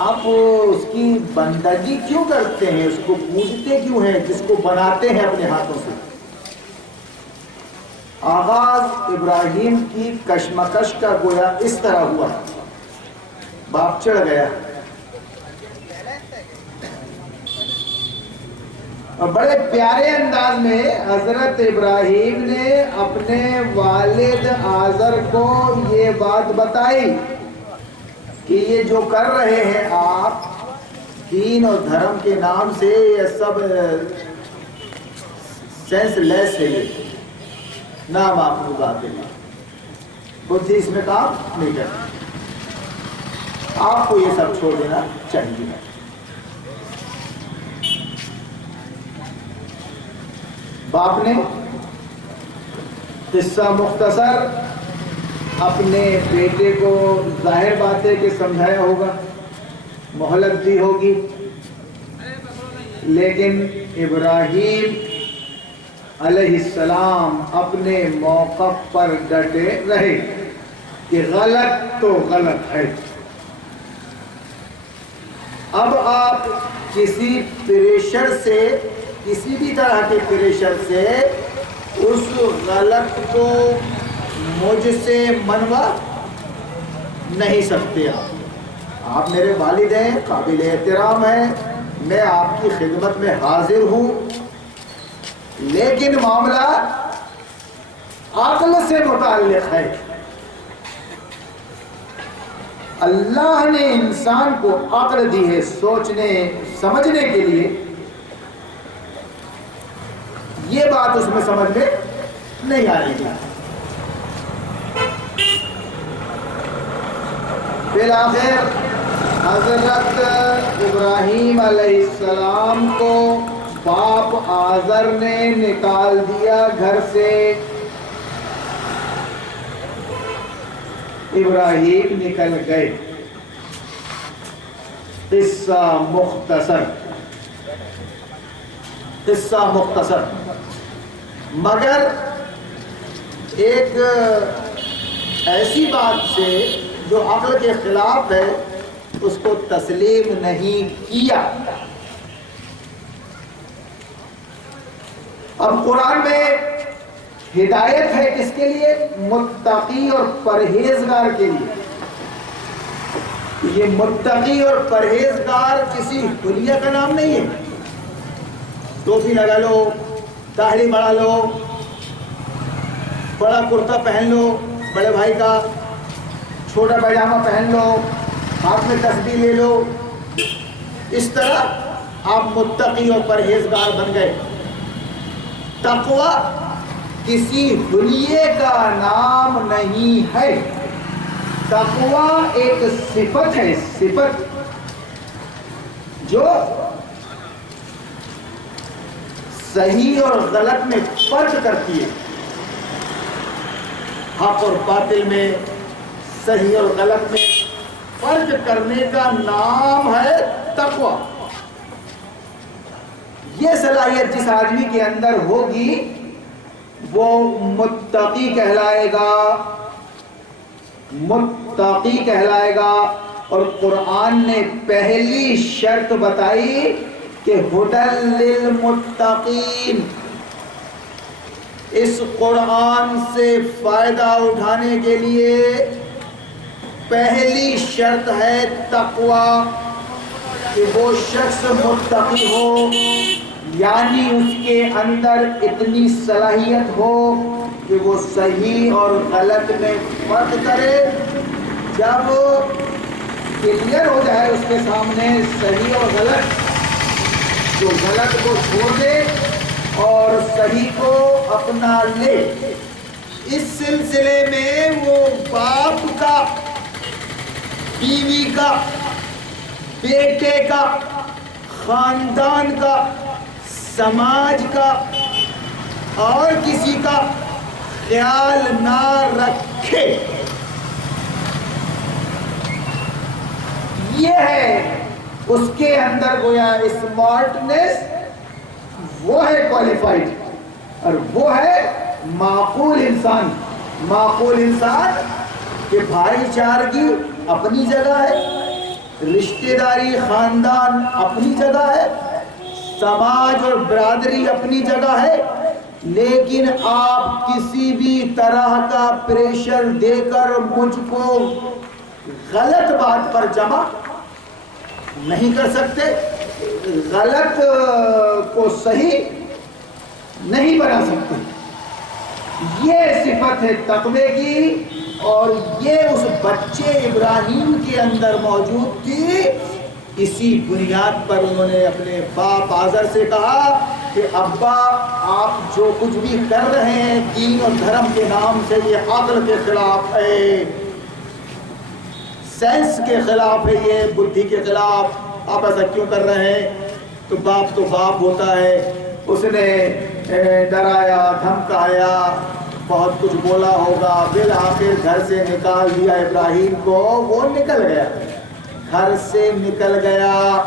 آپ اس کی بندگی کیوں کرتے ہیں؟ اس کو پوجتے کیوں ہیں جس کو بناتے ہیں اپنے ہاتھوں سے؟ آغاز ابراہیم کی کشمکش کا گویا اس طرح ہوا، باپ چڑھ گیا اور بڑے پیارے انداز میں حضرت ابراہیم نے اپنے والد آزر کو یہ بات بتائی کہ یہ جو کر رہے ہیں آپ دین اور دھرم کے نام سے، یہ سب سینس لیس ہے، یہ نام آپ کو بات ہے، بدھی اس میں کام نہیں کرتا، آپ کو یہ سب چھوڑ دینا چاہیے۔ باپ نے قصہ مختصر اپنے بیٹے کو ظاہر بات ہے کہ سمجھایا ہوگا، مہلت دی ہوگی، لیکن ابراہیم علیہ السلام اپنے موقف پر ڈٹے رہے کہ غلط تو غلط ہے۔ اب آپ کسی پریشر سے، کسی بھی طرح کے پریشر سے اس غلط کو مجھ سے منوا نہیں سکتے۔ آپ میرے والد ہیں، قابل احترام ہیں، میں آپ کی خدمت میں حاضر ہوں، لیکن معاملہ عقل سے متعلق ہے۔ اللہ نے انسان کو عقل دی ہے سوچنے سمجھنے کے لیے، یہ بات اس میں سمجھ میں نہیں آ رہی ہے۔ بالآخر حضرت ابراہیم علیہ السلام کو باپ آزر نے نکال دیا گھر سے۔ ابراہیم نکل گئے۔ قصہ مختصر، قصہ مختصر، مگر ایک ایسی بات سے جو عقل کے خلاف ہے اس کو تسلیم نہیں کیا۔ اب قرآن میں ہدایت ہے کس کے لیے؟ متقی اور پرہیزگار کے لیے۔ یہ متقی اور پرہیزگار کسی حلیہ کا نام نہیں ہے، ٹوپی لگا لو، داڑھی بڑھا لو، بڑا کرتا پہن لو بڑے بھائی کا، چھوٹا پائجامہ پہن لو، ہاتھ میں تسبیح لے لو، اس طرح آپ متقی اور پرہیزگار بن گئے۔ تقویٰ کسی حلیے کا نام نہیں ہے، تقویٰ ایک صفت ہے، صفت جو صحیح اور غلط میں فرق کرتی ہے، حق اور باطل میں، صحیح اور غلط میں فرق کرنے کا نام ہے تقویٰ۔ یہ صلاحیت جس آدمی کے اندر ہوگی وہ متقی کہلائے گا، متقی کہلائے گا۔ اور قرآن نے پہلی شرط بتائی کہ ھدی للمتقین، اس قرآن سے فائدہ اٹھانے کے لیے پہلی شرط ہے تقویٰ، کہ وہ شخص متقی ہو، یعنی اس کے اندر اتنی صلاحیت ہو کہ وہ صحیح اور غلط میں فرق کرے۔ جب کلیئر ہو جائے اس کے سامنے صحیح اور غلط، تو غلط کو چھوڑ دے اور صحیح کو اپنا لے۔ اس سلسلے میں وہ باپ کا، بیوی کا، بیٹے کا، خاندان کا، سماج کا اور کسی کا خیال نہ رکھے۔ یہ ہے اس کے اندر گویا اسمارٹنیس، وہ ہے کوالیفائڈ، اور وہ ہے معقول انسان۔ معقول انسان کہ بھائی چارگی اپنی جگہ ہے، رشتہ داری خاندان اپنی جگہ ہے، سماج اور برادری اپنی جگہ ہے، لیکن آپ کسی بھی طرح کا پریشر دے کر مجھ کو غلط بات پر جمع نہیں کر سکتے، غلط کو صحیح نہیں بنا سکتے۔ یہ صفت ہے تقوی کی، اور یہ اس بچے ابراہیم کے اندر موجود تھی۔ اسی بنیاد پر انہوں نے اپنے باپ آزر سے کہا کہ ابا آپ جو کچھ بھی کر رہے ہیں دین اور دھرم کے نام سے، یہ عقل کے خلاف ہے، سینس کے خلاف ہے، یہ بدھی کے خلاف، آپ ایسا کیوں کر رہے ہیں؟ تو باپ ہوتا ہے، اس نے ڈرایا دھمکایا، بہت کچھ بولا ہوگا، بالآخر گھر سے نکال دیا ابراہیم کو۔ وہ نکل گیا، گھر سے نکل گیا۔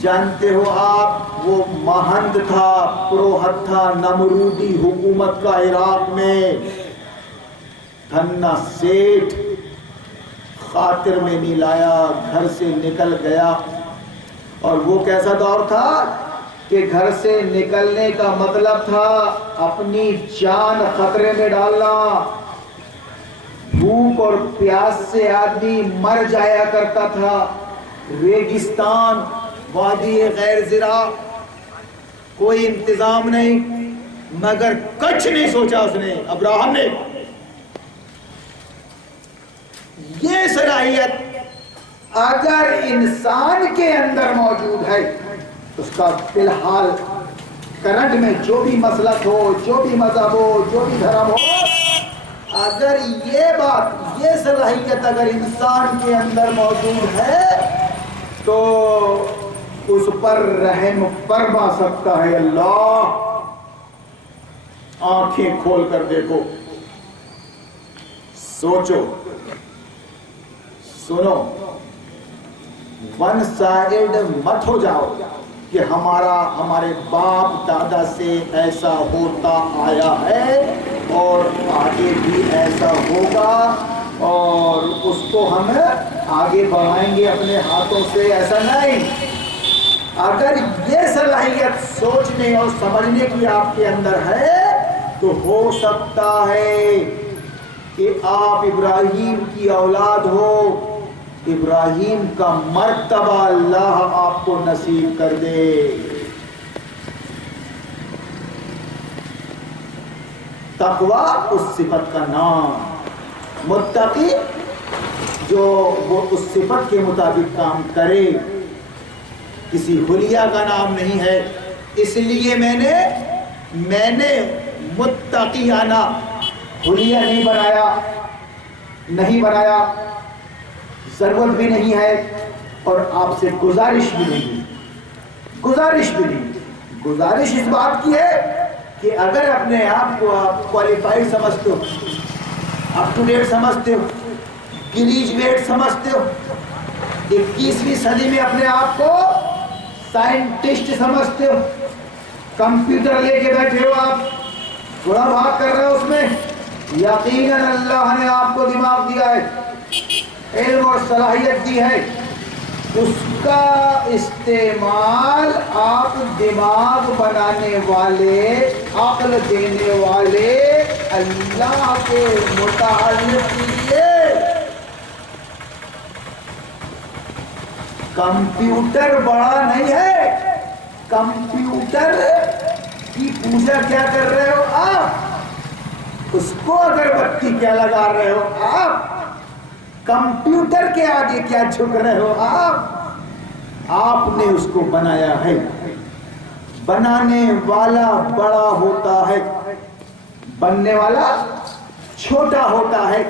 جانتے ہو آپ، وہ مہند تھا، پروہت تھا نمرودی حکومت کا عراق میں، دھنا سیٹھ، خاطر میں نہیں لایا، گھر سے نکل گیا۔ اور وہ کیسا دور تھا کہ گھر سے نکلنے کا مطلب تھا اپنی جان خطرے میں ڈالنا، بھوک اور پیاس سے آدمی مر جایا کرتا تھا، ریگستان، وادی غیر زرع، کوئی انتظام نہیں، مگر کچھ نہیں سوچا اس نے، ابراہم نے۔ یہ صلاحیت اگر انسان کے اندر موجود ہے، اس کا فی الحال کرنٹ میں جو بھی مسلک ہو، جو بھی مذہب ہو، جو بھی دھرم ہو، اگر یہ بات، یہ صلاحیت اگر انسان کے اندر موجود ہے تو اس پر رحم فرما سکتا ہے اللہ۔ آنکھیں کھول کر دیکھو، سوچو، سنو، ون سائیڈ مت ہو جاؤ کہ ہمارے باپ دادا سے ایسا ہوتا آیا ہے اور آگے بھی ایسا ہوگا اور اس کو ہم آگے بڑھائیں گے اپنے ہاتھوں سے، ایسا نہیں۔ اگر یہ صلاحیت سوچنے اور سمجھنے کی آپ کے اندر ہے تو ہو سکتا ہے کہ آپ ابراہیم کی اولاد ہو، ابراہیم کا مرتبہ اللہ آپ کو نصیب کر دے۔ تقوی اس صفت کا نام، متقی جو وہ اس صفت کے مطابق کام کرے، کسی حلیہ کا نام نہیں ہے۔ اس لیے میں نے متقیانہ حلیہ نہیں بنایا، ضرورت بھی نہیں ہے، اور آپ سے گزارش بھی نہیں، گزارش اس بات کی ہے کہ اگر اپنے آپ کو آپ کوالیفائڈ سمجھتے ہو، اپ ٹو ڈیٹ سمجھتے ہو، گریجویٹ سمجھتے ہو، 21ویں صدی میں اپنے آپ کو سائنٹسٹ سمجھتے ہو، کمپیوٹر لے کے بیٹھے ہو، آپ تھوڑا بھاگ کر رہے ہو اس میں، یقیناً اللہ نے آپ کو دماغ دیا ہے، علم اور صلاحیت دی ہے، اس کا استعمال آپ دماغ بنانے والے، عقل دینے والے اللہ کے متعلق کیجیے۔ کمپیوٹر بڑا نہیں ہے، کمپیوٹر کی پوجا کیا کر رہے ہو آپ، اس کو اگربتی کیا لگا رہے ہو آپ، کمپیوٹر کے آگے کیا جھک رہے ہو آپ نے اس کو بنایا ہے۔ بنانے والا بڑا ہوتا ہے، بننے والا چھوٹا ہوتا ہے،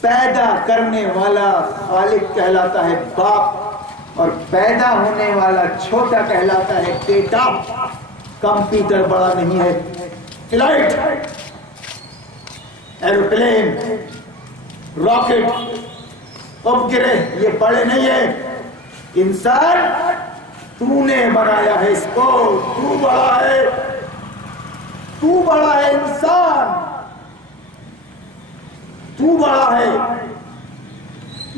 پیدا کرنے والا خالق کہلاتا ہے باپ، اور پیدا ہونے والا چھوٹا کہلاتا ہے بیٹا۔ کمپیوٹر بڑا نہیں ہے، فلائٹ، ایروپلین، راکٹ، اپگرہ، یہ بڑے نہیں ہیں۔ انسان تو نے بنایا ہے اس کو، تو بڑا ہے، تو بڑا ہے انسان، تو بڑا ہے۔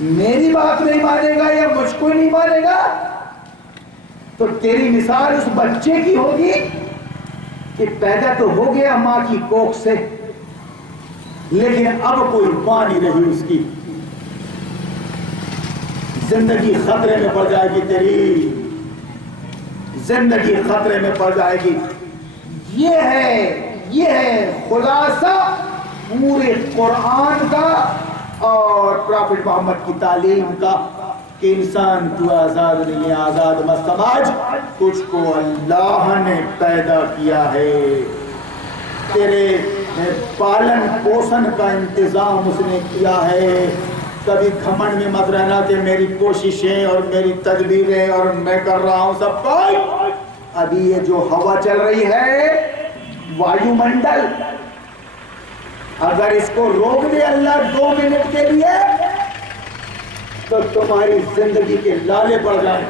میری بات نہیں مانے گا یا مجھ کو نہیں مانے گا تو تیری مثال اس بچے کی ہوگی کہ پیدا تو ہو گیا ماں کی کوکھ سے، لیکن اب کوئی ماں نہیں رہی اس کی، زندگی خطرے میں پڑ جائے گی، تیری زندگی خطرے میں پڑ جائے گی۔ یہ ہے خلاصہ پورے قرآن کا اور پرافٹ محمد کی تعلیم کا کہ انسان تو آزاد نہیں ہے، آزاد مت سمجھ، تجھ کو اللہ نے پیدا کیا ہے، تیرے پالن پوشن کا انتظام اس نے کیا ہے۔ کبھی گھمنڈ میں مت رہنا کہ میری کوششیں اور میری تدبیریں اور میں کر رہا ہوں سب کچھ۔ ابھی یہ جو ہوا چل رہی ہے وایو منڈل، اگر اس کو روک دے اللہ 2 منٹ کے لیے تو تمہاری زندگی کے لالے پڑ جائیں۔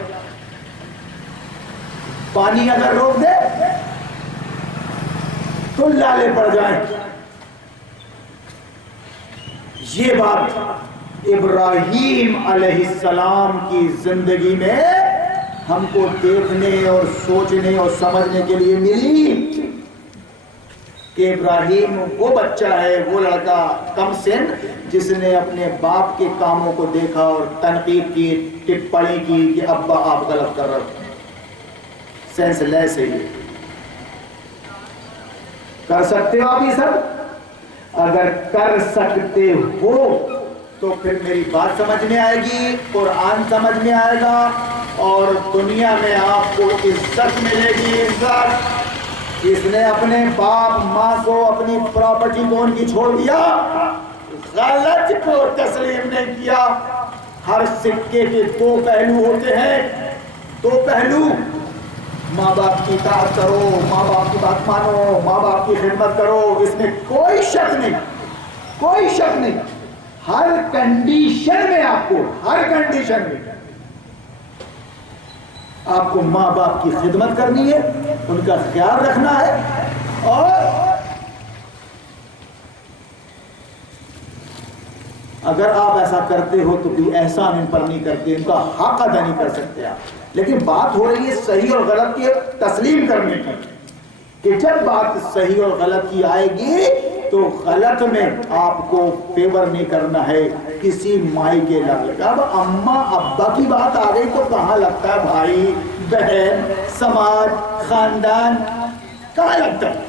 پانی اگر روک دے تو لالے پڑ جائیں۔ یہ بات ابراہیم علیہ السلام کی زندگی میں ہم کو دیکھنے اور سوچنے اور سمجھنے کے لیے ملی کہ ابراہیم وہ بچہ ہے، وہ لڑکا کم سن جس نے اپنے باپ کے کاموں کو دیکھا اور تنقید کی، ٹپڑی کی کہ ابا آپ غلط کر رہے، سینس لیس ہے۔ یہ کر سکتے ہو آپ یہ سب؟ اگر کر سکتے ہو تو پھر میری بات سمجھ میں آئے گی، قرآن سمجھ میں آئے گا، اور دنیا میں آپ کو عزت ملے گی۔ عزت اس نے اپنے باپ ماں کو، اپنی پراپرٹی کو ان کی چھوڑ دیا، غلط کو تسلیم نہیں کیا۔ ہر سکے کے 2 پہلو ہوتے ہیں، 2 پہلو۔ ماں باپ کی اطاعت کرو، ماں باپ کی بات مانو، ماں باپ کی خدمت کرو، اس میں کوئی شک نہیں، کوئی شک نہیں۔ ہر کنڈیشن میں آپ کو، ہر کنڈیشن میں آپ کو ماں باپ کی خدمت کرنی ہے، ان کا خیال رکھنا ہے، اور اگر آپ ایسا کرتے ہو تو کوئی احسان ان پر نہیں کرتے، ان کا حق ادا نہیں کر سکتے آپ۔ لیکن بات ہو رہی ہے صحیح اور غلط کی تسلیم کرنے کی، کہ جب بات صحیح اور غلط کی آئے گی تو غلط میں آپ کو فیور نہیں کرنا ہے کسی مائی کے لال کا۔ اب اماں ابا کی بات آ گئی تو کہاں لگتا ہے بھائی بہن، سماج، خاندان، کہاں لگتا ہے؟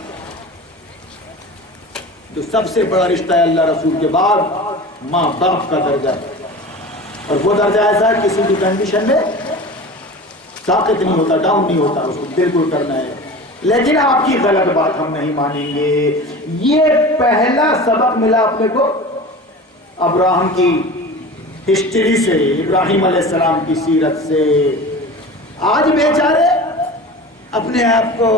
جو سب سے بڑا رشتہ ہے اللہ رسول کے بعد ماں باپ کا درجہ ہے، اور وہ درجہ ایسا ہے کسی بھی کنڈیشن میں ساقط نہیں ہوتا، ڈاؤن نہیں ہوتا، اس کو بالکل کرنا ہے۔ لیکن آپ کی غلط بات ہم نہیں مانیں گے۔ یہ پہلا سبق ملا اپنے کو ابراہیم کی ہسٹری سے، ابراہیم علیہ السلام کی سیرت سے۔ آج بیچارے اپنے آپ کو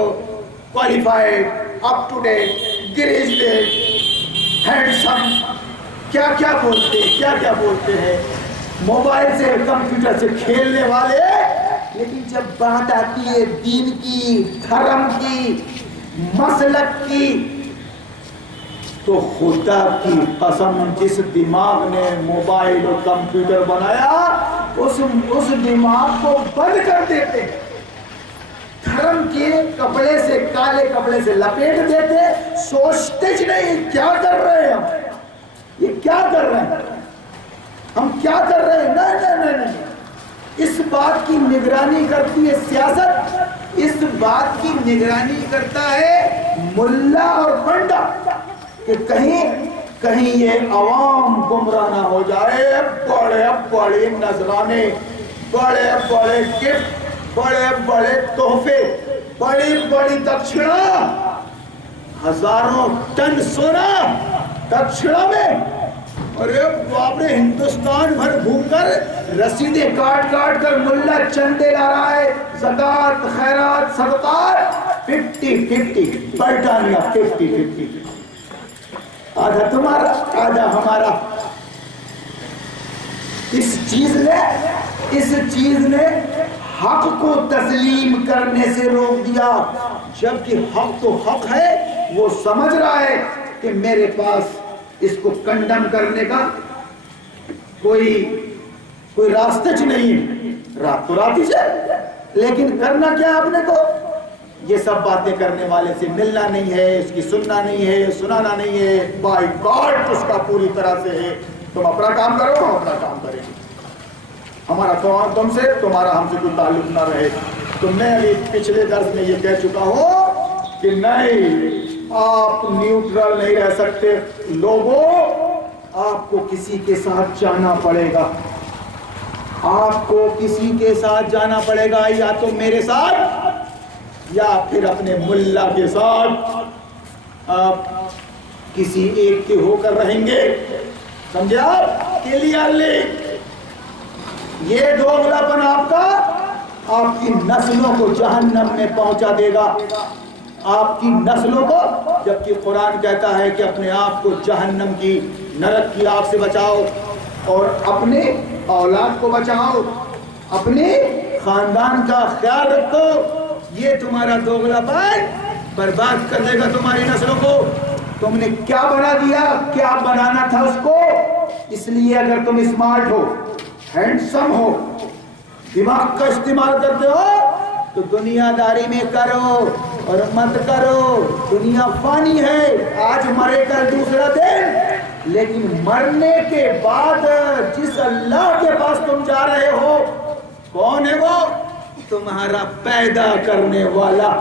qualified, up to date, graduate, handsome, کیا کیا بولتے ہیں، موبائل سے کمپیوٹر سے کھیلنے والے، لیکن جب بات آتی ہے دین کی، دھرم کی، مسلک کی، تو خدا کی قسم جس دماغ نے موبائل اور کمپیوٹر بنایا اس دماغ کو بند کر دیتے، دھرم کے کپڑے سے، کالے کپڑے سے لپیٹ دیتے، سوچتے ہی نہیں کیا کر رہے ہیں ہم، یہ کیا کر رہے ہیں ہم، کیا کر رہے ہیں؟ نہیں، اس بات کی نگرانی کرتی ہے سیاست، اس بات کی نگرانی کرتا ہے ملا اور پنڈا کہ کہیں یہ عوام گمراہ نہ ہو جائے۔ بڑے نذرانے، بڑے گفٹ، بڑے تحفے، بڑی دکشنا، ہزاروں ٹن سونا دکشنا میں، ارے باپ رے، ہندوستان بھر گھوم کر رسیدیں کاٹ کر ملا چندے لا رہا ہے، زکات، خیرات، صدقات 50-50، برطانیہ 50-50، آدھا تمہارا آدھا ہمارا۔ اس چیز نے حق کو تسلیم کرنے سے روک دیا، جبکہ حق تو حق ہے، وہ سمجھ رہا ہے کہ میرے پاس اس کو کنڈم کرنے کا کوئی کوئی راستے چ نہیں ہے، رات تو رات ہی سے، لیکن کرنا کیا آپ نے کو؟ یہ سب باتیں کرنے والے سے ملنا نہیں ہے، اس کی سننا نہیں ہے، سنانا نہیں ہے، بائی گاڈ اس کا پوری طرح سے ہے۔ تم اپنا کام کرو، ہم اپنا کام کریں گے، ہمارا تم سے، تمہارا ہم سے کوئی تعلق نہ رہے۔ تو میں ابھی پچھلے درس میں یہ کہہ چکا ہوں کہ نہیں، آپ نیوٹرل نہیں رہ سکتے لوگوں، آپ کو کسی کے ساتھ جانا پڑے گا، آپ کو کسی کے ساتھ جانا پڑے گا، یا تو میرے ساتھ یا پھر اپنے ملا کے ساتھ، آپ کسی ایک کے ہو کر رہیں گے، سمجھے آپ؟ کلیئرلی یہ دوغلاپن آپ کا آپ کی نسلوں کو جہنم میں پہنچا دے گا، آپ کی نسلوں کو، جبکہ قرآن کہتا ہے کہ اپنے آپ کو جہنم کی، نرک کی آگ سے بچاؤ اور اپنے اولاد کو بچاؤ، اپنے خاندان کا خیال رکھو۔ یہ تمہارا دوغلاپن برباد کر دے گا تمہاری نسلوں کو۔ تم نے کیا بنا دیا، کیا بنانا تھا اس کو؟ اس لیے اگر تم اسمارٹ ہو، ہینڈسم ہو، دماغ کا استعمال کرتے ہو تو دنیا داری میں کرو اور مت کرو۔ دنیا فانی ہے، آج مرے کل دوسرا دن، لیکن مرنے کے بعد جس اللہ کے پاس تم جا رہے ہو، کون ہے وہ؟ تمہارا پیدا کرنے والا،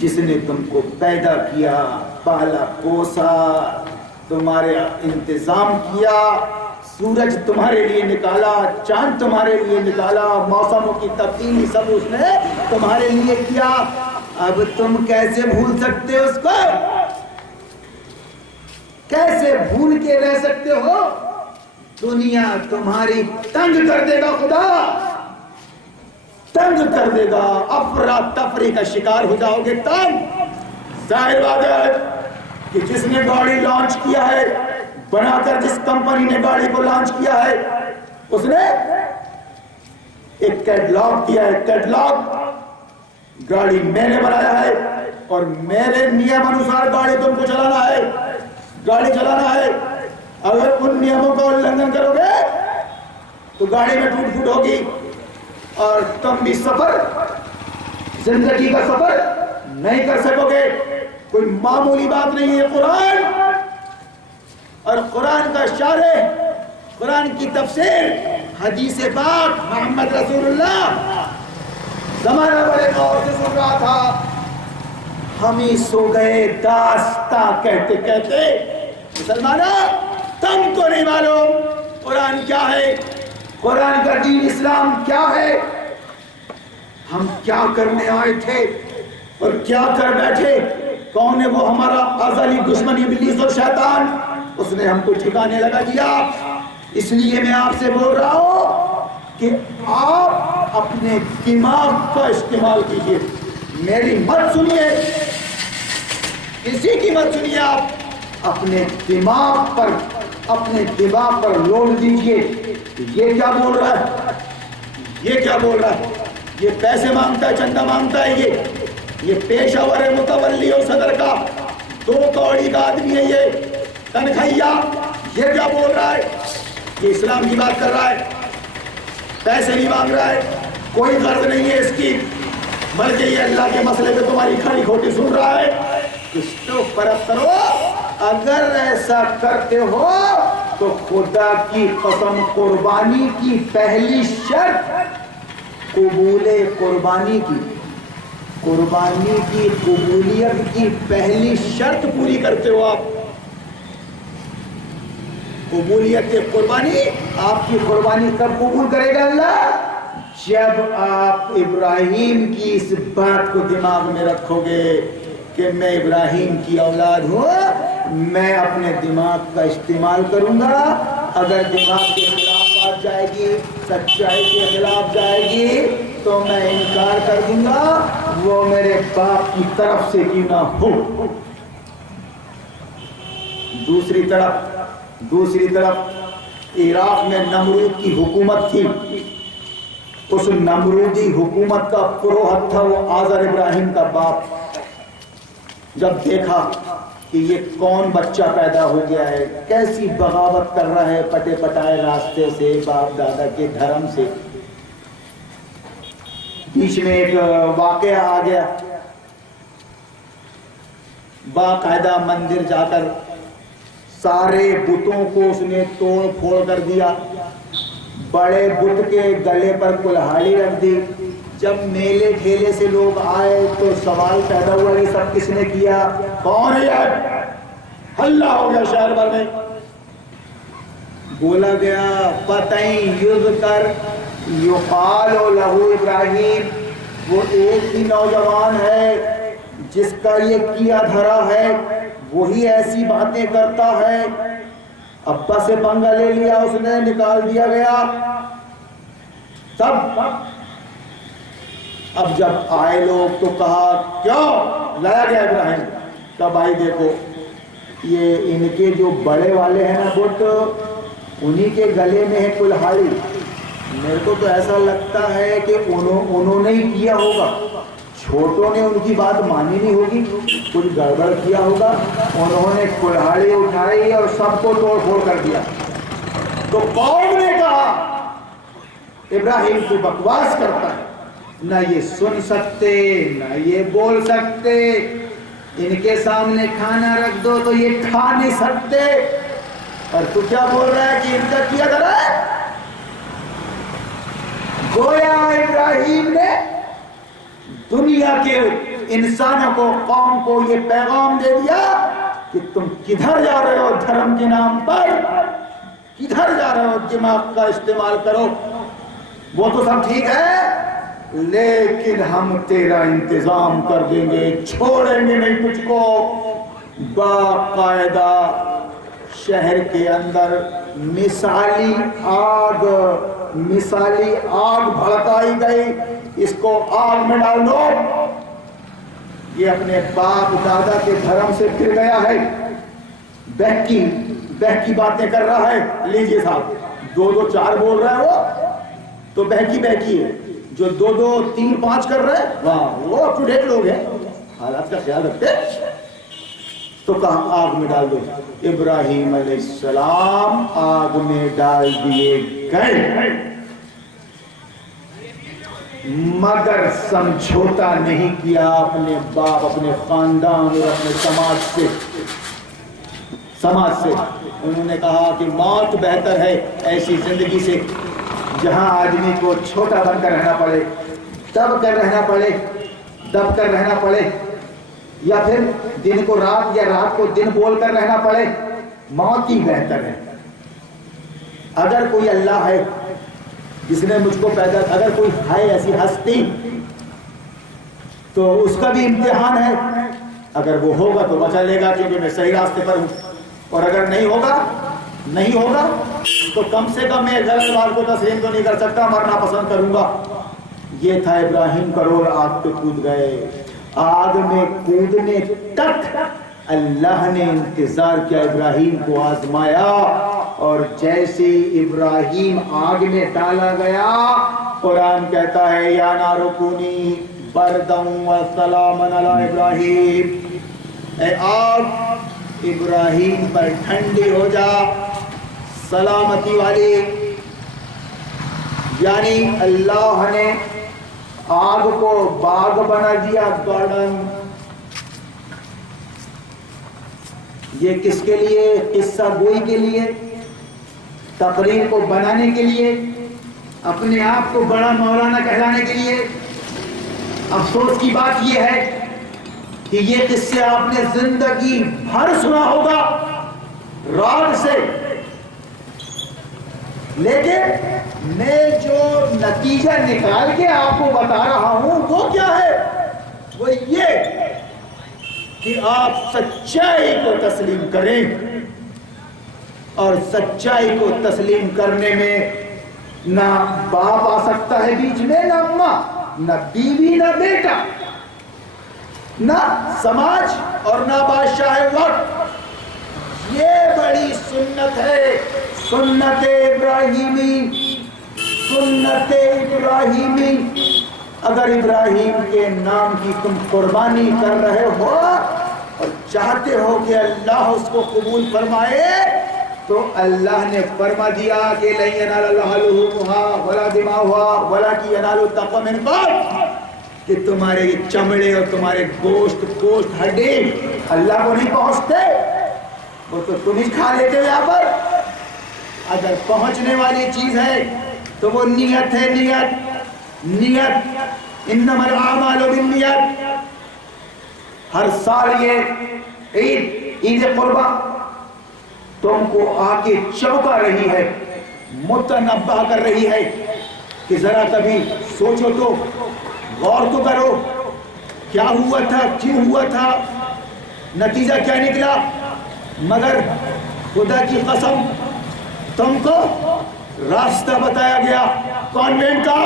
جس نے تم کو پیدا کیا، پالا پوسا، تمہارے انتظام کیا، سورج تمہارے لیے نکالا، چاند تمہارے لیے نکالا، موسموں کی تبدیلی سب اس نے تمہارے لیے کیا۔ اب تم کیسے بھول سکتے ہو اس کو؟ کیسے بھول کے رہ سکتے ہو؟ دنیا تمہاری تنگ کر دے گا، خدا تنگ کر دے گا، افراتفری کا شکار ہو جاؤ گے تنگ۔ ظاہر بات ہے کہ جس نے گاڑی لانچ کیا ہے، بنا کر جس کمپنی نے گاڑی کو لانچ کیا ہے، اس نے ایک کیٹلاگ کیا ہے، کیٹلاگ، گاڑی میں نے بنایا ہے اور میرے نیم انوسار گاڑی تم کو چلانا ہے، گاڑی چلانا ہے۔ اگر ان نیموں کا النگھن کرو گے تو گاڑی میں ٹوٹ پھوٹ ہوگی اور تم بھی سفر، زندگی کا سفر نہیں کر سکو گے۔ کوئی معمولی بات نہیں ہے قرآن، اور قرآن کا شارح، قرآن کی تفسیر، حدیث پاک محمد رسول اللہ زمانہ بڑے غور سے سن رہا تھا، ہم ہی سو گئے داستاں کہتے کہتے۔ مسلمانوں، تم کو نہیں معلوم قرآن کیا ہے، قرآن کا دین اسلام کیا ہے، ہم کیا کرنے آئے تھے اور کیا کر بیٹھے۔ کون ہے وہ؟ ہمارا ازلی دشمن ابلیس اور شیطان، اس نے ہم کو ٹھکانے لگا دیا۔ اس لیے میں آپ سے بول رہا ہوں کہ آپ اپنے دماغ کا استعمال کیجئے، میری مت سنیے، کسی کی مت سنیے، آپ اپنے دماغ پر لوڈ دیجئے۔ یہ کیا بول رہا ہے، یہ کیا بول رہا ہے، یہ پیسے مانگتا ہے، چندہ مانگتا ہے، یہ پیشہ ور ہے، متولی اور صدر کا 2 کوڑی کا آدمی ہے، یہ تنخیہ، یہ کیا بول رہا ہے؟ یہ اسلام کی بات کر رہا ہے، پیسے نہیں مانگ رہا ہے، کوئی غرض نہیں ہے اس کی، بلکہ یہ اللہ کے مسئلے پہ تمہاری کھڑی کھوٹی سن رہا ہے۔ اس کو فرق کرو، اگر ایسا کرتے ہو تو خدا کی قسم، قربانی کی پہلی شرط قبول قربانی کی قبولیت کی پہلی شرط پوری کرتے ہو آپ۔ قبولیت قربانی، آپ کی قربانی کب قبول کرے گا اللہ؟ جب آپ ابراہیم کی اس بات کو دماغ میں رکھو گے کہ میں ابراہیم کی اولاد ہوں، میں اپنے دماغ کا استعمال کروں گا۔ اگر دماغ کے خلاف بات جائے گی، سچائی کے خلاف جائے گی، تو میں انکار کر دوں گا، وہ میرے باپ کی طرف سے کیوں نہ ہو۔ دوسری طرف عراق میں نمرود کی حکومت تھی، اس نمرودی حکومت کا پروہت تھا وہ آزر ابراہیم کا باپ۔ جب دیکھا کہ یہ کون بچہ پیدا ہو گیا ہے، کیسی بغاوت کر رہا ہے پٹے پٹائے راستے سے، باپ دادا کے دھرم سے۔ بیچ میں ایک واقعہ آ گیا، باقاعدہ مندر جا کر سارے بتوں کو اس نے توڑ پھوڑ کر دیا، بڑے بت کے گلے پر کلہاڑی رکھ دی۔ جب میلے ٹھیلے سے لوگ آئے تو سوال پیدا ہوا یہ سب کس نے کیا، کون ہے یہ؟ ہلہ ہو گیا شہر بھر میں۔ بولا گیا فتح یذکر یقال لہ ابراہیم، وہ ایک ہی نوجوان ہے جس کا یہ کیا دھرا ہے، وہی ایسی باتیں کرتا ہے۔ ابا سے پنگا لے لیا اس نے، نکال دیا گیا سب۔ اب جب آئے لوگ تو کہا کیوں لایا گیا ابراہیم؟ کہا بھائی دیکھو یہ ان کے جو بڑے والے ہیں نا بت، انہی کے گلے میں ہے کلہاڑی، میرے کو تو ایسا لگتا ہے کہ انہوں نے ہی کیا ہوگا، چھوٹوں نے ان کی بات مانی نہیں ہوگی، کچھ گڑبڑ کیا ہوگا، انہوں نے کلہاڑی اٹھائی اور سب کو توڑ پھوڑ کر دیا۔ تو قوم نے کہا ابراہیم تو بکواس کرتا ہے، نہ یہ سن سکتے نہ یہ بول سکتے، ان کے سامنے کھانا رکھ دو تو یہ کھا نہیں سکتے، اور تو کیا بول رہا ہے کہ ان کا کیا کرا ہے؟ گویا ابراہیم نے دنیا کے انسانوں کو، قوم کو یہ پیغام دے دیا کہ تم کدھر جا رہے ہو دھرم کے نام پر، کدھر جا رہے ہو، دماغ کا استعمال کرو۔ وہ تو سب ٹھیک ہے لیکن ہم تیرا انتظام کر دیں گے، چھوڑیں گے نہیں تجھ کو۔ باقاعدہ شہر کے اندر مثالی آگ بھڑکائی گئی، اس کو آگ میں ڈال دو۔ یہ اپنے باپ دادا کے دھرم سے پھر گیا ہے، بہکی باتیں کر رہا ہے۔ لیجیے صاحب، 2 4 بول رہا ہے وہ تو بہکی ہے، جو 2 3 5 کر رہے ہیں وہ اپ ٹو ڈیٹ لوگ ہیں، حالات کا خیال رکھتے۔ تو کہاں آگ میں ڈال دو، ابراہیم علیہ السلام آگ میں ڈال دیے گئے، مگر سمجھوتا نہیں کیا اپنے باپ، اپنے خاندان اور اپنے سماج سے۔ انہوں نے کہا کہ موت بہتر ہے ایسی زندگی سے جہاں آدمی کو چھوٹا بن کر رہنا پڑے، دب کر رہنا پڑے، یا پھر دن کو رات یا رات کو دن بول کر رہنا پڑے، موت ہی بہتر ہے۔ اگر کوئی اللہ ہے جس نے مجھ کو پیدا، اگر کوئی ہے ایسی ہستی تو اس کا بھی امتحان ہے، اگر وہ ہوگا تو بچا لے گا کیونکہ میں صحیح راستے پر ہوں، اور اگر نہیں ہوگا تو کم سے کم میں غلط بات کو تسلیم تو نہیں کر سکتا، مرنا پسند کروں گا۔ یہ تھا ابراہیم کا رول۔ آگ پہ کود گئے، آگ میں کودنے تک اللہ نے انتظار کیا، ابراہیم کو آزمایا، اور جیسے ابراہیم آگ میں ڈالا گیا، قرآن کہتا ہے یا نار کونی بردا وسلاما علی ابراہیم، اے آگ ابراہیم پر ٹھنڈی ہو جا، سلامتی والی۔ یعنی اللہ نے آگ کو باغ بنا دیا، گارڈن۔ یہ کس کے لیے؟ قصہ گوئی کے لیے، تقریر کو بنانے کے لیے، اپنے آپ کو بڑا مولانا کہلانے کے لیے۔ افسوس کی بات یہ ہے کہ یہ قصے آپ نے زندگی بھر سنا ہوگا راگ سے، لیکن میں جو نتیجہ نکال کے آپ کو بتا رہا ہوں وہ کیا ہے؟ وہ یہ کہ آپ سچائی کو تسلیم کریں، اور سچائی کو تسلیم کرنے میں نہ باپ آ سکتا ہے بیچ میں، نہ اماں، نہ بیوی، نہ بیٹا، نہ سماج، اور نہ بادشاہ وقت۔ یہ بڑی سنت ہے، سنت ابراہیمی، سنت ابراہیمی۔ اگر ابراہیم کے نام کی تم قربانی کر رہے ہو اور چاہتے ہو کہ اللہ اس کو قبول فرمائے تو اللہ نے فرما دیا کہ لن ینال اللہ لحومها ولا دماؤها ولکن ینال التقوی منکم، کہ تمہارے چمڑے اور تمہارے گوشت ہڈی اللہ کو نہیں پہنچتے، وہ تو تم ہی کھا لیتے ہو یہاں پر۔ اگر پہنچنے والی چیز ہے تو وہ نیت ہے، نیت انما الاعمال بالنیت۔ ہر سال یہ عید قربہ تم کو آ کے چونکا رہی ہے، متنبہ کر رہی ہے کہ ذرا کبھی سوچو تو، غور تو کرو، کیا ہوا تھا، کیوں ہوا تھا، نتیجہ کیا نکلا۔ مگر خدا کی قسم تم کو راستہ بتایا گیا کانوینٹ کا،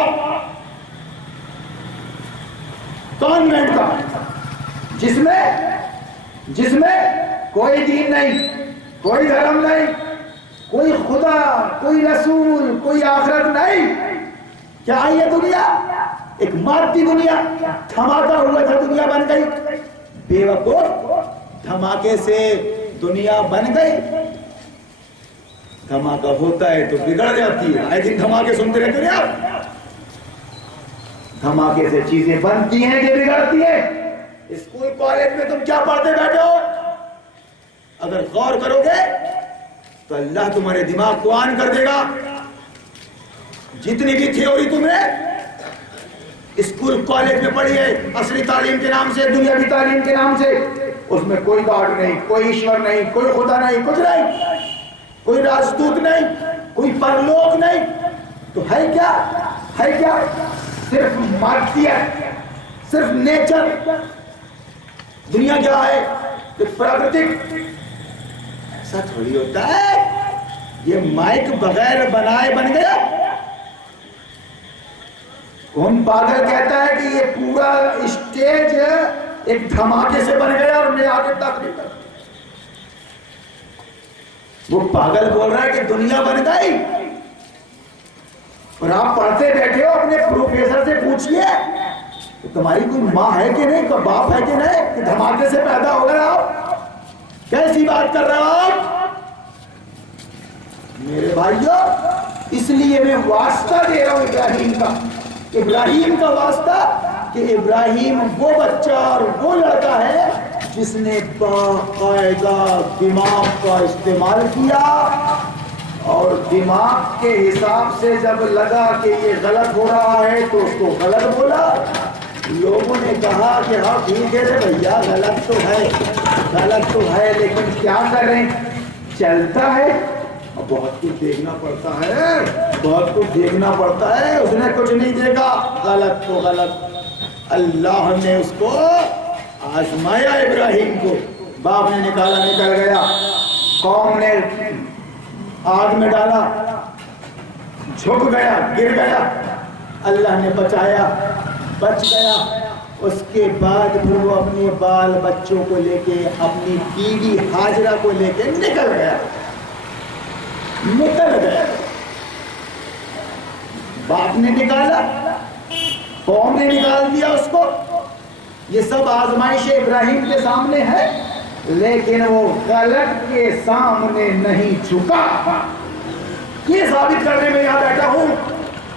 جس میں کوئی دین نہیں، کوئی دھرم نہیں، کوئی خدا، کوئی رسول، کوئی آخرت نہیں۔ کیا ہے یہ دنیا؟ ایک مادی دنیا، دھماکہ ہوا تھا دنیا بن گئی۔ بے وقوف، دھماکے سے دنیا بن گئی۔ دھماکہ ہوتا ہے تو بگڑ جاتی ہے، آئے دن دھماکے سنتے رہتے ہیں آپ۔ دھماکے سے چیزیں بنتی ہیں کہ بگڑتی ہیں۔ اسکول کالج میں تم کیا پڑھتے بیٹھے ہو؟ اگر غور کرو گے تو اللہ تمہارے دماغ کو آن کر دے گا۔ جتنی بھی تھیوری تم نے اسکول کالج میں پڑھی ہے عصری تعلیم کے نام سے، دنیاوی تعلیم کے نام سے، اس میں کوئی گاڈ نہیں، کوئی ایشور نہیں، کوئی خدا نہیں، کچھ نہیں، کوئی راجدوت نہیں، کوئی پرلوک نہیں، تو ہے کیا؟ صرف مادیت، صرف نیچر۔ دنیا کیا ہے؟ پراکرتک۔ ایسا تھوڑی ہوتا ہے یہ مائک بغیر بنائے بن گیا۔ کون پاگل کہتا ہے کہ یہ پورا اسٹیج ایک دھماکے سے بن گیا اور میں آگے تقریر کر، وہ پاگل بول رہا ہے کہ دنیا بن گئی۔ اور آپ پڑھتے بیٹھے ہو، اپنے پروفیسر سے پوچھئے تمہاری کوئی ماں ہے کہ نہیں، کوئی باپ ہے کہ نہیں، کہ دھماکے سے پیدا ہو گئے آپ؟ کیسی بات کر رہے ہو آپ؟ میرے بھائیوں، اس لیے میں واسطہ دے رہا ہوں ابراہیم کا واسطہ، کہ ابراہیم وہ بچہ اور وہ لڑکا ہے جس نے باقاعدہ دماغ کا استعمال کیا، اور دماغ کے حساب سے جب لگا کہ یہ غلط ہو رہا ہے تو اس کو غلط بولا۔ لوگوں نے کہا کہ ہاں ٹھیک ہے بھیا، غلط تو ہے لیکن کیا کریں، چلتا ہے۔ بہت کچھ دیکھنا پڑتا ہے، اس نے کچھ نہیں دیکھا، غلط تو غلط۔ اللہ نے اس کو آزمایا، ابراہیم کو، باپ نے نکالا، نکل گیا، قوم نے آگ میں ڈالا، جھک گیا، گر گیا، اللہ نے بچایا، بچ گیا۔ اس کے بعد پھر وہ اپنے بال بچوں کو لے کے، اپنی بیوی ہاجرہ کو لے کے نکل گیا۔ باپ نے نکالا، قوم نے نکال دیا اس کو۔ یہ سب آزمائش ابراہیم کے سامنے ہے، لیکن وہ غلط کے سامنے نہیں جھکا۔ یہ ثابت کرنے میں یہاں بیٹھا ہوں،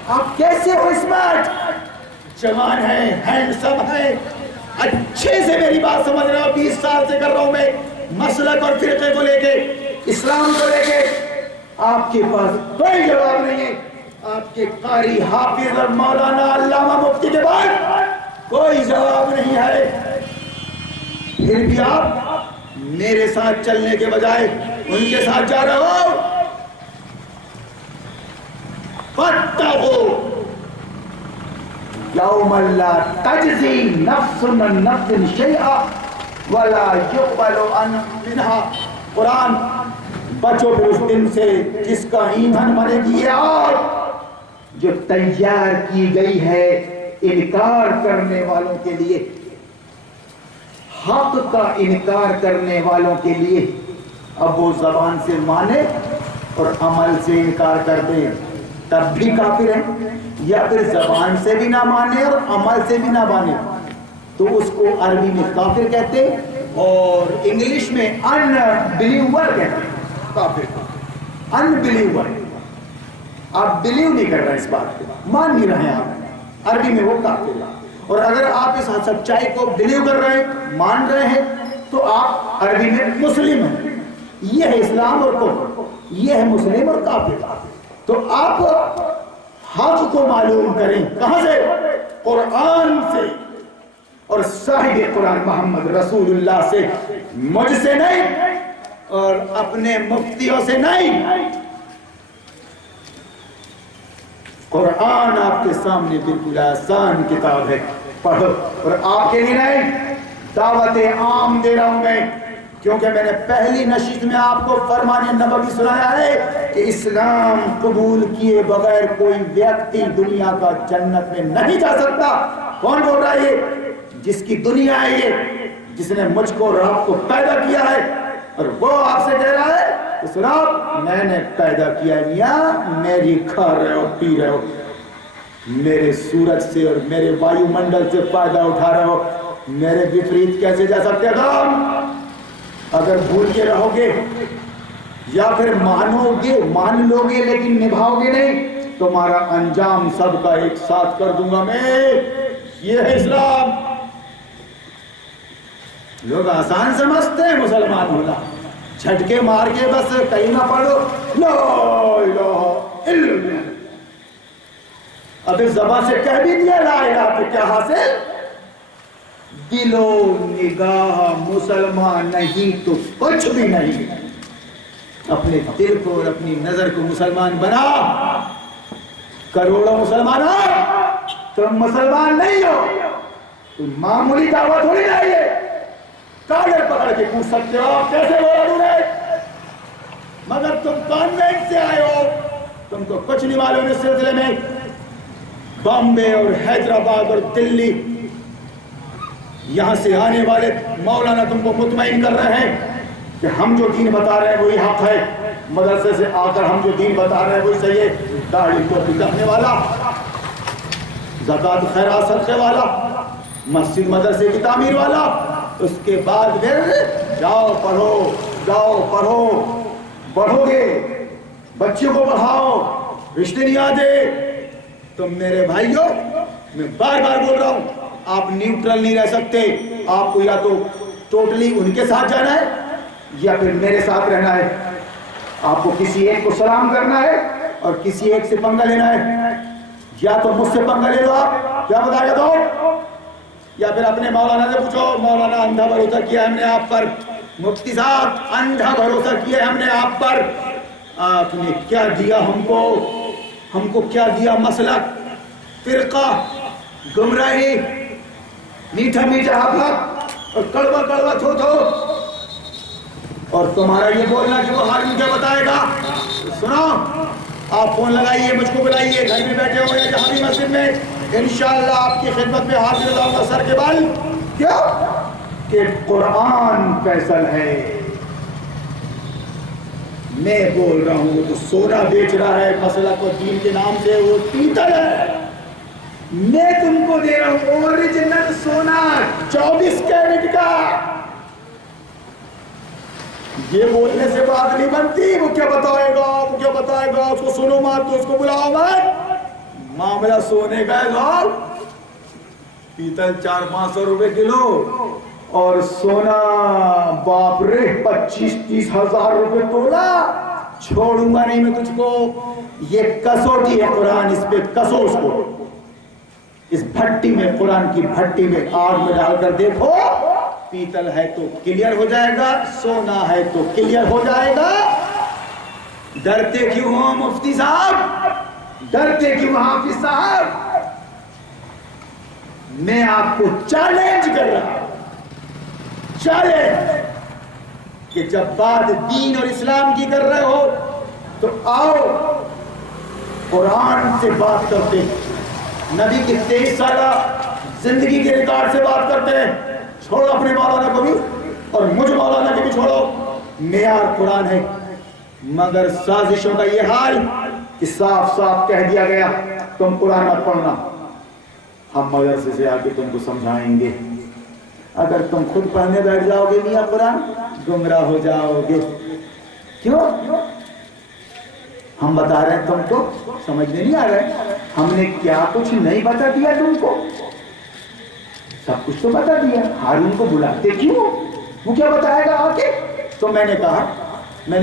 آپ کیسے ہو اسمارٹ، جوان ہیں، ہینڈسم ہیں، اچھے سے میری بات سمجھ رہا ہوں، 20 سال سے کر رہا ہوں میں، مسلک اور فرقے کو لے کے، اسلام کو لے کے۔ آپ کے پاس کوئی جواب نہیں ہے، آپ کے قاری، حافظ اور مولانا، علامہ، مفتی کے بعد کوئی جواب نہیں ہے۔ پھر بھی آپ میرے ساتھ چلنے کے بجائے ان کے ساتھ جا رہے ہو۔ فاتقوا یوما لا تجزی نفس عن نفس شیئا ولا یقبل منها۔ قرآن، بچو پھر اس دن سے جس کا ایندھن بنے گی یہ آگ، جو تیار کی گئی ہے انکار کرنے والوں کے لیے، حق کا انکار کرنے والوں کے لیے۔ اب وہ زبان سے مانے اور عمل سے انکار کر دے تب بھی کافر ہیں، یا پھر زبان سے بھی نہ مانے اور عمل سے بھی نہ مانے تو اس کو عربی میں کافر کہتے، اور انگلش میں ان بلیور کہتے ہیں، کافر کو ان بلیور. آپ بلیو نہیں کر رہے اس بات کو، مان نہیں رہے آپ، عربی میں وہ کافر ہے. اور اگر آپ اس سچائی کو بلیو کر رہے ہیں، مان رہے ہیں، تو آپ عربی میں مسلم ہیں. یہ ہے اسلام اور کفر، یہ ہے مسلم اور کافر. تو آپ حق کو معلوم کریں، کہاں سے؟ قرآن سے، اور صاحب قرآن محمد رسول اللہ سے، مجھ سے نہیں اور اپنے مفتیوں سے نہیں. قرآن آپ کے سامنے بالکل آسان کتاب ہے، پڑھو. اور آپ کے لیے نہیں، دعوت عام دے رہا ہوں میں، کیونکہ میں نے پہلی نشست میں آپ کو فرمان نبوی سنایا ہے کہ اسلام قبول کیے بغیر کوئی ویکتی دنیا کا جنت میں نہیں جا سکتا. کون بول رہا ہے یہ؟ جس کی دنیا ہے یہ، جس نے مجھ کو اور آپ کو پیدا کیا ہے. اور وہ آپ سے کہہ رہا ہے کہ سنو، میں نے پیدا کیا ہے، میاں میری کھا رہے ہو، پی رہے ہو، میرے سورج سے اور میرے وایو منڈل سے فائدہ اٹھا رہے ہو، میرے وپریت کیسے جا سکتے ہو؟ اگر بھول کے رہو گے یا پھر مانو گے، مان لو گے لیکن نبھاؤ گے نہیں، تمہارا انجام سب کا ایک ساتھ کر دوں گا میں. یہ ہے اسلام. لوگ آسان سمجھتے ہیں مسلمان ہونا، جھٹکے مار کے بس کلمہ پڑھو لا الہ الا اللہ. ابھی زبان سے کہہ بھی دیا لا الہ تو کیا حاصل؟ دل و نگاہ مسلمان نہیں تو کچھ بھی نہیں. اپنے دل کو اور اپنی نظر کو مسلمان بنا. کروڑوں مسلمان ہو، تم مسلمان نہیں ہو. تم معمولی دعوت تھوڑی نہ ہے. کالر پکڑ کے پوچھ سکتے ہو کیسے بولا تم نے، مگر تم کانوینٹ سے آئے ہو، تم کو کچھ نہیں معلوم. اس سلسلے میں بامبے اور حیدرآباد اور دلی، یہاں سے آنے والے مولانا تم کو مطمئن کر رہے ہیں کہ ہم جو دین بتا رہے ہیں وہی حق ہے. مدرسے سے آ کر ہم جو دین بتا رہے ہیں وہی صحیح ہے. داڑھی کو رکھنے والا، زکات خیرات صدقے والا، مسجد مدرسے کی تعمیر والا، اس کے بعد پھر جاؤ پڑھو، جاؤ پڑھو. بڑھو گے، بچوں کو پڑھاؤ، رشتے نہیں آتے. تم میرے بھائیوں، میں بار بار بول رہا ہوں، آپ نیوٹرل نہیں رہ سکتے. آپ کو یا تو ٹوٹلی ان کے ساتھ جانا ہے یا پھر میرے ساتھ رہنا ہے. آپ کو کسی ایک کو سلام کرنا ہے اور کسی ایک سے پنگا لینا ہے. یا تو مجھ سے پنگا لے لو، آپ کیا بتائے گا تو، یا پھر اپنے مولانا سے پوچھو، مولانا اندھا بھروسہ کیا ہم نے آپ پر، مفتی صاحب اندھا بھروسہ کیا ہم نے آپ پر، آپ نے کیا دیا ہم کو کیا دیا؟ مسلک، فرقہ، گمراہی، میٹھا میٹھا حق اور کڑوا کڑوا تھو تھو. اور تمہارا یہ بولنا کہ وہ حاکم کیا بتائے گا. سنو، آپ فون لگائیے، مجھ کو بلائیے، گھر میں بیٹھے ہوئے جہاں بھی مسجد میں، انشاءاللہ آپ کی خدمت میں حاضر رہوں گا سر کے بل. کیا کہ قرآن فیصل ہے. میں بول رہا ہوں تو سونا بیچ رہا ہے مسلک و دین کے نام سے، وہ پیتل ہے. میں تم کو دے رہا ہوں اوریجنل سونا 24 کیرٹ کا. یہ بولنے سے بات نہیں بنتی. وہ کیا بتائے گا، وہ کیا بتائے گا، اس کو سنو مت تو اس کو بلاؤ مت. معاملہ سونے کا ہے. پیتل 400-500 روپے کلو اور سونا باپ رے 25-30 ہزار روپے تولا. چھوڑوں گا نہیں میں تجھ کو. یہ کسوٹی ہے قرآن، اس پہ کسو اس کو. اس بھٹی میں، قرآن کی بھٹی میں آگ میں ڈال کر دیکھو. پیتل ہے تو کلیئر ہو جائے گا، سونا ہے تو کلیئر ہو جائے گا. ڈرتے کیوں ہو مفتی صاحب، ڈرتے کیوں حافظ صاحب؟ میں آپ کو چیلنج کر رہا ہوں، چیلنج، کہ جب بات دین اور اسلام کی کر رہے ہو تو آؤ قرآن سے بات کرتے ہیں، نبی کی 23 سالہ زندگی کے ریکارڈ سے بات کرتے ہیں. چھوڑو اپنے مولانا کو بھی اور مجھ مولانا کو بھی چھوڑو. معیار قرآن ہے. مگر سازشوں کا یہ حال کہ صاف صاف کہہ دیا گیا تم قرآن مت پڑھنا، ہم مدرسے سے آ کے تم کو سمجھائیں گے. اگر تم خود پڑھنے بیٹھ جاؤ گے میاں قرآن گمراہ ہو جاؤ گے. کیوں؟ ہم بتا رہے ہیں تم کو سمجھ میں نہیں آ رہا ہے. ہم نے کیا کچھ نہیں بتا دیا تم کو؟ سب کچھ تو بتا دیا. ہارون کو بلاتے کیوں؟ وہ کیا بتائے گا آ کے؟ تو میں نے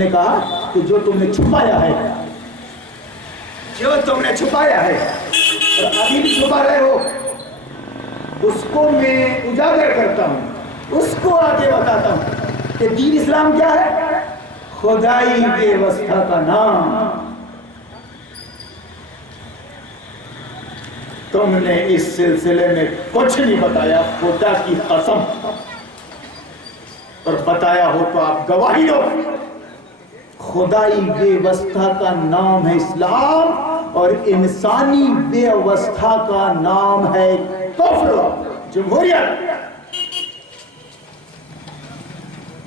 کہا کہ جو تم نے چھپایا ہے اور ابھی بھی چھپا رہے ہو اس کو میں اجاگر کرتا ہوں, اس کو آگے بتاتا ہوں کہ دین اسلام کیا ہے. خدائی بے وسطہ کا نام. تم نے اس سلسلے میں کچھ نہیں بتایا, خدا کی قسم, اور بتایا ہو تو آپ گواہی دو. خدائی بے وسطہ کا نام ہے اسلام, اور انسانی بے وسطہ کا نام ہے کفر, جمہوریت.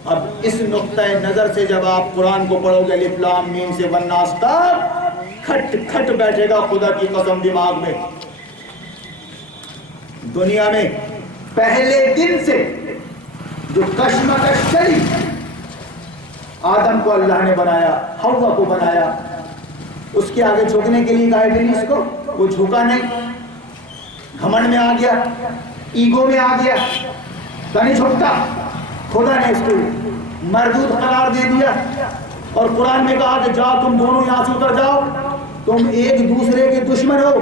اب اس نقطۂ نظر سے جب آپ قرآن کو پڑھو گے الف لام میم سے والناس تک, کھٹ کھٹ بیٹھے گا خدا کی قسم دماغ میں. دنیا میں پہلے دن سے جو کشمکش چلی, آدم کو اللہ نے بنایا, حوا کو بنایا, اس کے آگے جھکنے کے لیے کہا ابلیس کو, وہ جھکا نہیں, گھمنڈ میں آ گیا, ایگو میں آ گیا, نہیں جھکتا. خدا نے اس کو مردود قرار دے دیا اور قرآن میں کہا کہ جاؤ تم دونوں یہاں سے اتر جاؤ, تم ایک دوسرے کے دشمن ہو.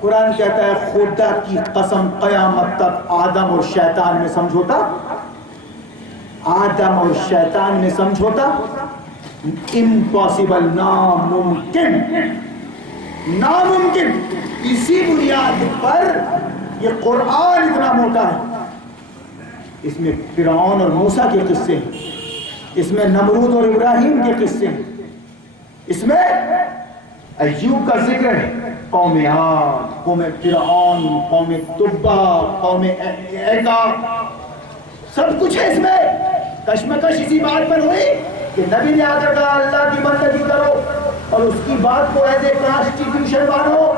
قرآن کہتا ہے خدا کی قسم قیامت تک آدم اور شیطان میں سمجھوتا, آدم اور شیطان میں سمجھوتا امپاسبل, ناممکن, ناممکن. اسی بنیاد پر یہ قرآن اتنا موٹا ہے. اس میں فرعون اور موسیٰ کے قصے ہیں, اس میں نمرود اور ابراہیم کے قصے ہیں, اس میں ایوب کا ذکر ہے, قوم عاد, قوم فرعون, قوم تبا, قوم ایکا, سب کچھ ہے اس میں. کشمکش اسی بات پر ہوئی کہ نبی نے آ کر کہا اللہ کی بندگی کرو اور اس کی بات کو ایز اے کانسٹیٹیوشن مانو.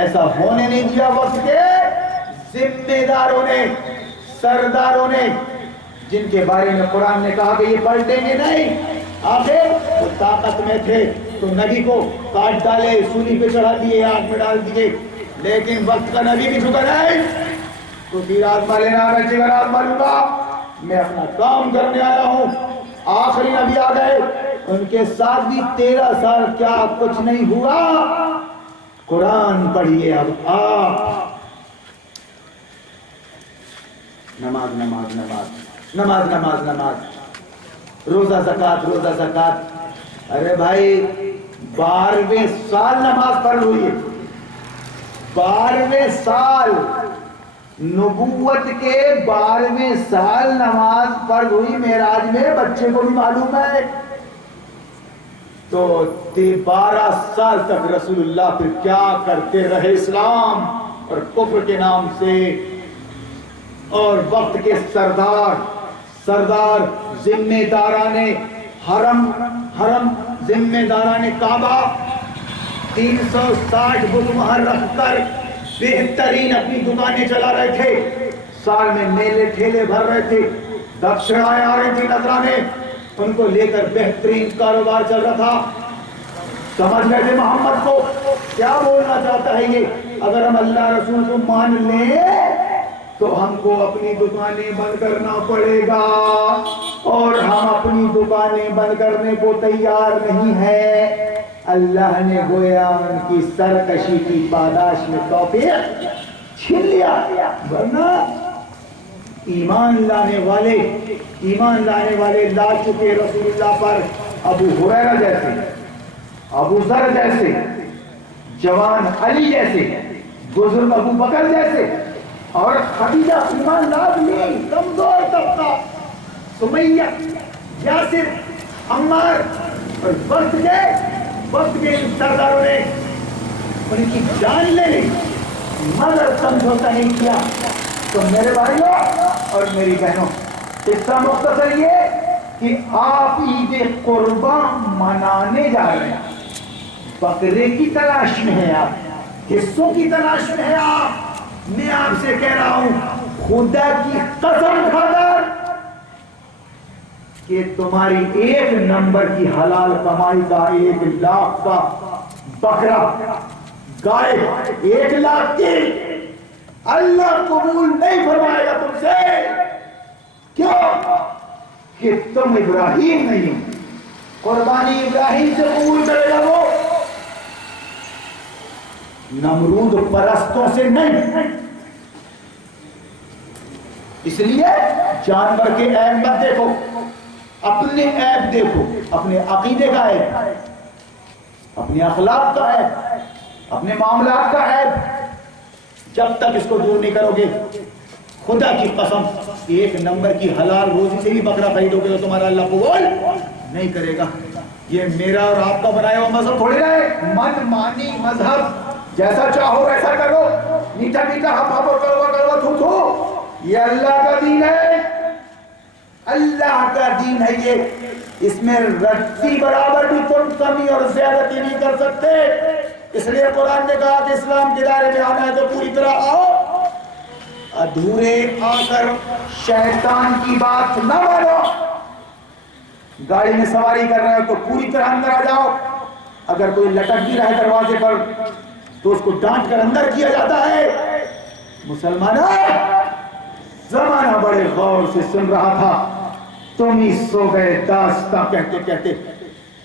ایسا ہونے نہیں دیا وقت کے ذمہ داروں نے, سرداروں نے, جن کے بارے میں قرآن نے کہا کہ یہ پلٹیں گے نہیں. آخر وہ طاقت میں تھے تو نبی کو کاٹ ڈالے, سولی پہ چڑھا دیے, آگ میں ڈال دیے, لیکن وقت کا نبی بھی جھکا نہیں. تو پھر آزما لینا, میں جگر آزما لوں گا, میں اپنا کام کرنے آیا ہوں. آخری نبی آ گئے, ان کے ساتھ بھی 13 سال کیا کچھ نہیں ہوا. قرآن پڑھیے اب آپ. نماز نماز نماز نماز نماز نماز, روزہ زکات روزہ زکات. ارے بھائی 12ویں سال نماز پڑھ ہوئی ہے, 12ویں سال نبوت کے 12ویں سال نماز پڑھ ہوئی معراج میں, بچے کو بھی معلوم ہے. تو 12 سال تک رسول اللہ پھر کیا کرتے رہے اسلام اور کفر کے نام سے. اور وقت کے سردار ذمہ داران حرم ذمہ داران کعبہ 360 بت مہر رکھ کر بہترین اپنی دکانیں چلا رہے تھے. سال میں میلے ٹھیلے بھر رہے تھے, دکشنائیں آ رہی تھی نذرانے, ان کو لے کر بہترین کاروبار چل رہا تھا. سمجھ رہے تھے محمد کو کیا بولنا چاہتا ہے یہ. اگر ہم اللہ رسول کو مان لیں تو ہم کو اپنی دکانیں بند کرنا پڑے گا, اور ہم اپنی دکانیں بند کرنے کو تیار نہیں ہیں. اللہ نے گویا ان کی سرکشی کی پاداش میں توفیق چھین لیا. ورنہ ایمان لانے والے لا چکے رسول اللہ پر. ابو ہریرہ جیسے, ابو ذر جیسے, جوان علی جیسے, بزرگ ابو بکر جیسے, اور خدیجہ ایمان لاز نہیں, کمزور طبقہ, سمیہ, یاسر, عمار, اور وقت کے سرداروں نے ان کی جان لے لی مگر سمجھوتا نہیں کیا. تو میرے بھائیوں اور میری بہنوں, اس کا مختصر یہ کہ آپ عید قربان منانے جا رہے ہیں, بکرے کی تلاش میں ہیں آپ, حصوں کی تلاش میں ہیں آپ. میں آپ سے کہہ رہا ہوں خدا کی قسم کھا کر کہ تمہاری 1 نمبر کی حلال کمائی کا 1 لاکھ کا بکرا گائے 1 لاکھ کی اللہ قبول نہیں فرمائے گا تم سے. کیوں؟ کہ تم ابراہیم نہیں ہو. قربانی ابراہیم سے قبول کرے گا وہ، نمرود پرستوں سے نہیں. اس لیے جانور کے عیب مت دیکھو، اپنے عیب دیکھو، اپنے عقیدے کا عیب، اپنے اخلاق کا عیب، اپنے معاملات کا عیب. جب تک اس کو دور نہیں کرو گے، خدا کی قسم 1 نمبر کی حلال روزی سے بھی بکرا خریدو گے تو تمہارا اللہ قبول نہیں کرے گا. یہ میرا اور آپ کا بنایا ہوا مذہب تھوڑی نہ ہے، من مانی مذہب، جیسا چاہو ویسا کرو، میٹھا میٹھا ہم کڑوا کڑوا تھو تھو. یہ اللہ کا دین ہے، اللہ کا دین ہے یہ. اس میں رتی برابر بھی تم کمی اور زیادتی نہیں کر سکتے. اس لیے قرآن نے کہا کہ اسلام کے دائرے میں آنا ہے تو پوری طرح آؤ، ادھورے آ کر شیطان کی بات نہ مانو. گاڑی میں سواری کر رہے ہو تو پوری طرح اندر آ جاؤ. اگر کوئی لٹک بھی رہا ہے دروازے پر تو اس کو ڈانٹ کر اندر کیا جاتا ہے. مسلمانوں، زمانہ بڑے غور سے سن رہا تھا، تم ہی سو گئے داستاں کہتے کہتے.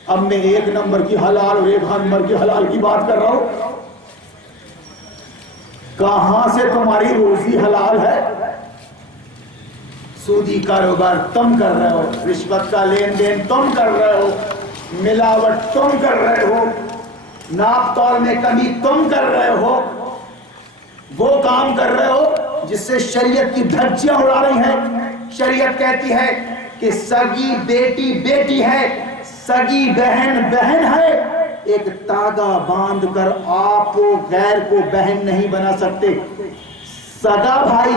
اب میں 1 نمبر کی حلال اور 1 نمبر کی حلال کی بات کر رہا ہوں. کہاں سے تمہاری روزی حلال ہے؟ سودی کاروبار تم کر رہے ہو، رشوت کا لین دین تم کر رہے ہو، ملاوٹ تم کر رہے ہو، ناپ تول میں کمی تم کر رہے ہو. وہ کام کر رہے ہو جس سے شریعت کی دھجیاں اڑا رہی ہیں. شریعت کہتی ہے کہ سگی بیٹی بیٹی ہے، سگی بہن بہن ہے. ایک تاگا باندھ کر آپ کو غیر کو بہن نہیں بنا سکتے. سگا بھائی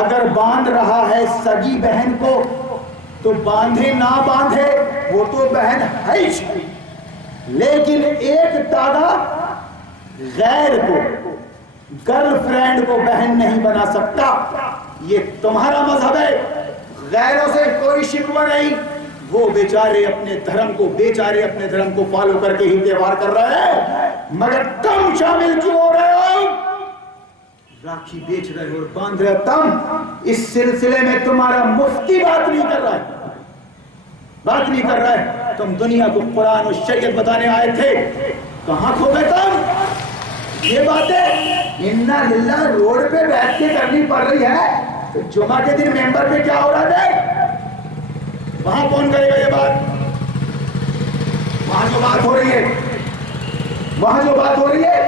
اگر باندھ رہا ہے سگی بہن کو تو باندھے نہ باندھے وہ تو بہن ہے ہی. لیکن ایک تاگا غیر کو، گرل فرینڈ کو بہن نہیں بنا سکتا. یہ تمہارا مذہب ہے، غیروں سے کوئی شکوہ نہیں. وہ بیچارے اپنے دھرم کو فالو کر کے ہی تہوار کر رہے ہیں، مگر تم شامل کیوں ہو رہے ہو؟ راکھی بیچ رہے ہو اور باندھ رہے ہو تم. اس سلسلے میں تمہارا مفتی بات نہیں کر رہا ہے. تم دنیا کو قرآن اور شریعت بتانے آئے تھے، کہاں کھو گئے تم؟ یہ باتیں انا للہ روڈ پہ بیٹھ کے کرنی پڑ رہی ہے تو جمعہ کے دن ممبر پہ کیا ہو رہا ہے؟ وہاں کون کرے گا یہ بات؟ وہاں جو بات ہو رہی ہے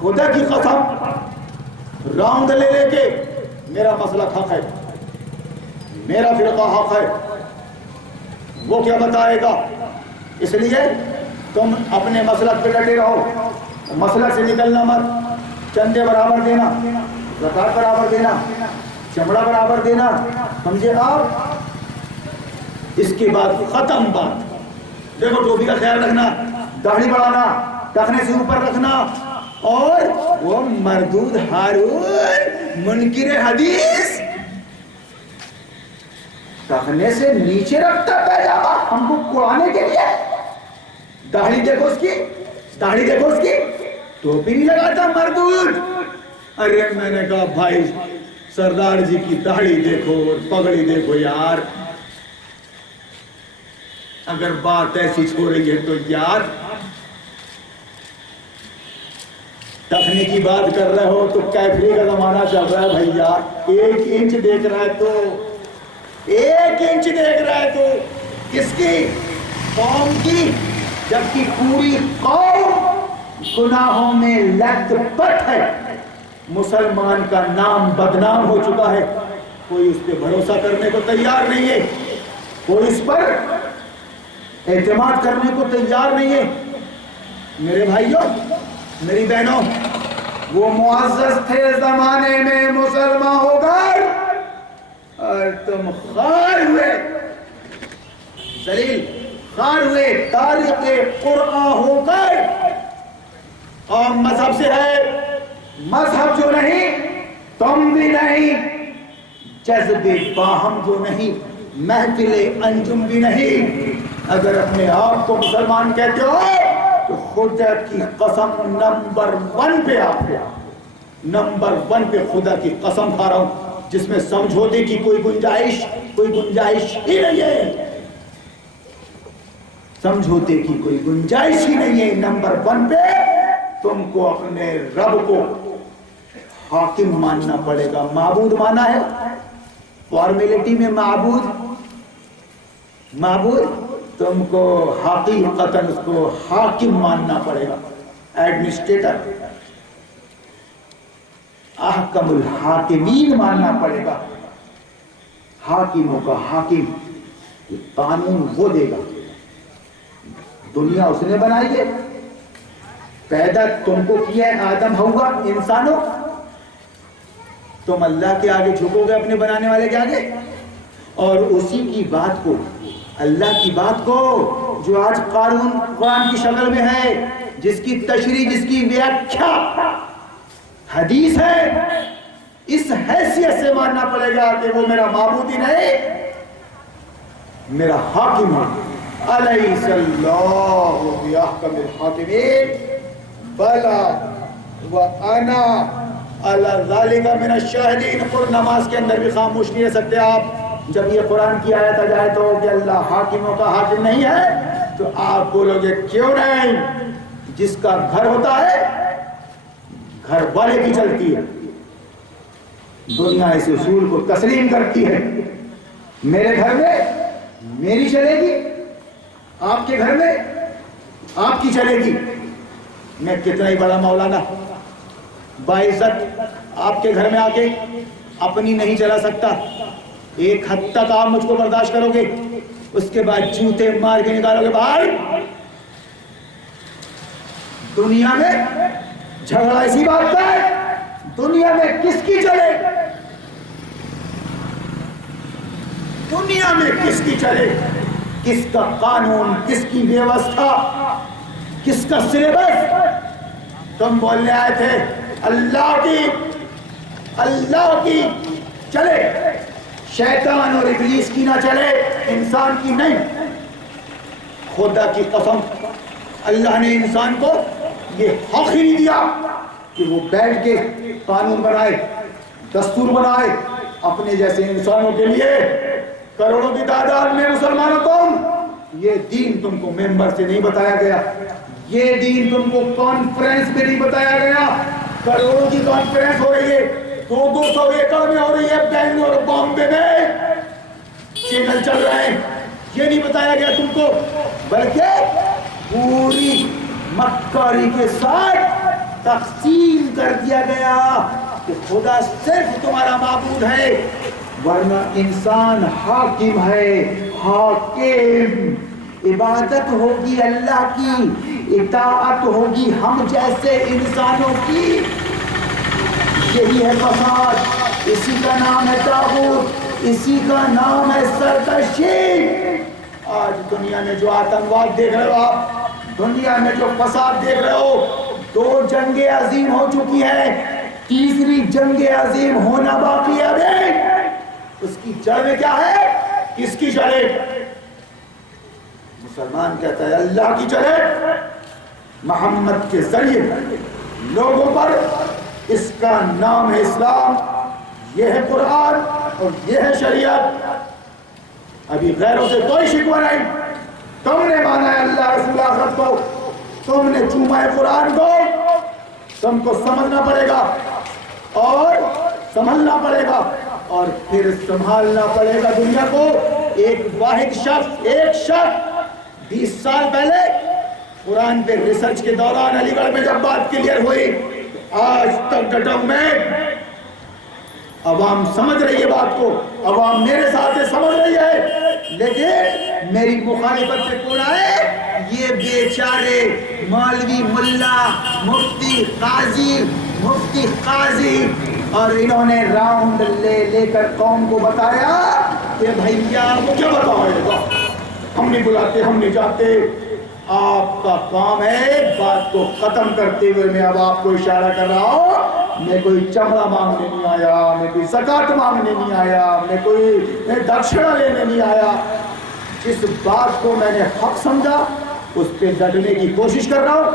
خدا کی قسم راؤنڈ لے لے کے میرا مسلک حق ہے، میرا فرقہ حق ہے، وہ کیا بتائے گا. اس لیے تم اپنے مسلک پہ ڈٹے رہو، مسلک سے نکلنا مت. چندے برابر دینا، زکات برابر دینا، چمڑا برابر دینا، سمجھے آپ؟ اس کے بعد ختم بات. دیکھو ٹوپی کا خیال رکھنا، داڑھی بڑھانا، ٹخنے سے اوپر رکھنا، اور وہ مردود ہارون منکر حدیث ٹخنے سے نیچے رکھتا پیجامہ ہم کو قرآن کے لیے. داڑھی دیکھو اس کی، ٹوپی نہیں لگاتا مردود. ارے میں نے کہا بھائی سردار جی کی داڑھی دیکھو، پگڑی دیکھو یار. اگر بات ایسی چھو رہی ہے تو یار ٹخنے کی بات کر رہے ہو تو کیفری کا زمانہ چل رہا ہے بھائی یار. 1 انچ دیکھ رہا ہے تو کس کی؟ قوم کی. جبکہ پوری قوم گناہوں میں لت پت ہے. مسلمان کا نام بدنام ہو چکا ہے. کوئی اس پہ بھروسہ کرنے کو تیار نہیں ہے، کوئی اس پر اعتماد کرنے کو تیار نہیں ہے. میرے بھائیوں، میری بہنوں، وہ معزز تھے زمانے میں مسلمان ہو کر اور تم خار ہوئے، ذلیل خار ہوئے، تارک قرآن ہو کر. اور مذہب سے ہے، مذہب جو نہیں تم بھی نہیں، جذب باہم جو نہیں، محفل انجم بھی نہیں۔ اگر اپنے آپ کو مسلمان کہتے ہو تو خدا کی قسم نمبر 1 پہ آپ نمبر 1 پہ خدا کی قسم کھا رہا ہوں، جس میں سمجھوتے کی کوئی گنجائش ہی نہیں ہے، سمجھوتے کی کوئی گنجائش ہی نہیں ہے۔ نمبر 1 پہ تم کو اپنے رب کو حاکم ماننا پڑے گا۔ معبود مانا ہے فارمیلٹی میں، معبود تم کو حقیقتاً اس کو حاکم ماننا پڑے گا، ایڈمنسٹریٹر، احکم الحاکمین ماننا پڑے گا۔ حاکموں کا حاکم، قانون وہ دے گا۔ دنیا اس نے بنائی ہے، پیدا تم کو کیا ہے آدم ہوا انسانوں، تم اللہ کے آگے جھکو گے اپنے بنانے والے کے آگے، اور اسی کی بات کو، اللہ کی بات کو جو آج قرآن کی شکل میں ہے، جس کی تشریح، جس کی ویاکھیا حدیث ہے، اس حیثیت سے ماننا پڑے گا کہ وہ میرا معبود ہی نہیں، میرا حاکم ہے۔ الیس اللہ بأحکم الحاکمین بلا وانا علی ذلک من الشاہدین۔ نماز کے اندر بھی خاموش نہیں رہ سکتے آپ، جب یہ قرآن کی آیت آ جائے تو کہ اللہ حاکموں کا حاکم نہیں ہے، تو آپ بولو گے کیوں نہیں؟ جس کا گھر ہوتا ہے گھر والے کی چلتی ہے، دنیا اس اصول کو تسلیم کرتی ہے۔ میرے گھر میں میری چلے گی، آپ کے گھر میں آپ کی چلے گی۔ میں کتنا ہی بڑا مولانا باعزت آپ کے گھر میں آ کے اپنی نہیں چلا سکتا، ایک حد تک آپ مجھ کو برداشت کرو گے، اس کے بعد جوتے مار کے نکالو گے باہر۔ دنیا میں جھگڑا اسی بات کا ہے، دنیا میں کس کی چلے، دنیا میں کس کی چلے، کس کا قانون، کس کی ویوستھا، کس کا سلیبس۔ تم بولنے آئے تھے اللہ کی چلے، شیطان اور ابلیس کی نہ چلے، انسان کی نہیں۔ خدا کی قسم اللہ نے انسان کو یہ حق ہی نہیں دیا کہ وہ بیٹھ کے قانون بنائے، دستور بنائے اپنے جیسے انسانوں کے لیے۔ کروڑوں کی تعداد میں مسلمانوں، یہ دین تم کو ممبر سے نہیں بتایا گیا، یہ دین تم کو کانفرنس میں نہیں بتایا گیا۔ کروڑوں کی کانفرنس ہو رہی ہے، 200 ایکڑ میں ہو رہی ہے، بنگلور بامبے میں چینل چل رہے ہیں، یہ نہیں بتایا گیا تم کو، بلکہ پوری مکاری کے ساتھ تقسیم کر دیا گیا کہ خدا صرف تمہارا معبود ہے، ورنہ انسان حاکم ہے۔ حاکم، عبادت ہوگی اللہ کی، اطاعت ہوگی ہم جیسے انسانوں کی۔ یہی ہے فساد، اسی کا نام ہے طاغوت، اسی کا نام ہے سرکشی۔ آج دنیا میں جو آتنکواد دیکھ رہے ہو آپ، دنیا میں جو فساد دیکھ رہے ہو، 2 جنگیں عظیم ہو چکی ہیں، تیسری جنگ عظیم ہونا باقی ہے ابھی۔ اس کی جڑ میں کیا ہے؟ کس کی چلے؟ مسلمان کہتا ہے اللہ کی چلے، محمد کے ذریعے لوگوں پر، اس کا نام ہے اسلام، یہ ہے قرآن اور یہ ہے شریعت۔ ابھی غیروں سے کوئی شکوہ نہیں، تم نے مانا ہے اللہ رسول آخرت کو، تم نے چوما ہے قرآن کو، تم کو سمجھنا پڑے گا اور سنبھلنا پڑے گا، اور پھر سنبھالنا پڑے گا دنیا کو۔ ایک واحد شخص، ایک شخص 20 سال پہلے قرآن پہ ریسرچ کے دوران علی گڑھ میں جب بات کلیئر ہوئی، آج تک ڈٹا ہوں میں۔ عوام سمجھ رہی ہے بات کو، عوام میرے ساتھ سمجھ رہی ہے، لیکن میری مخالفت پہ کون آئے؟ یہ بیچارے مولوی، ملا، مفتی قاضی، اور انہوں نے راؤنڈ لے کر قوم کو بتایا کہ بھیا وہ کیا بتائے گا، ہم نہیں بلاتے، ہم نہیں جاتے۔ آپ کا کام ہے بات کو ختم کرتے ہوئے میں اب آپ کو اشارہ کر رہا ہوں میں کوئی چمڑا مانگنے نہیں آیا، میں کوئی زکات مانگنے نہیں آیا، میں کوئی دکشنا لینے نہیں آیا۔ جس بات کو میں نے حق سمجھا اس پہ ڈٹنے کی کوشش کر رہا ہوں،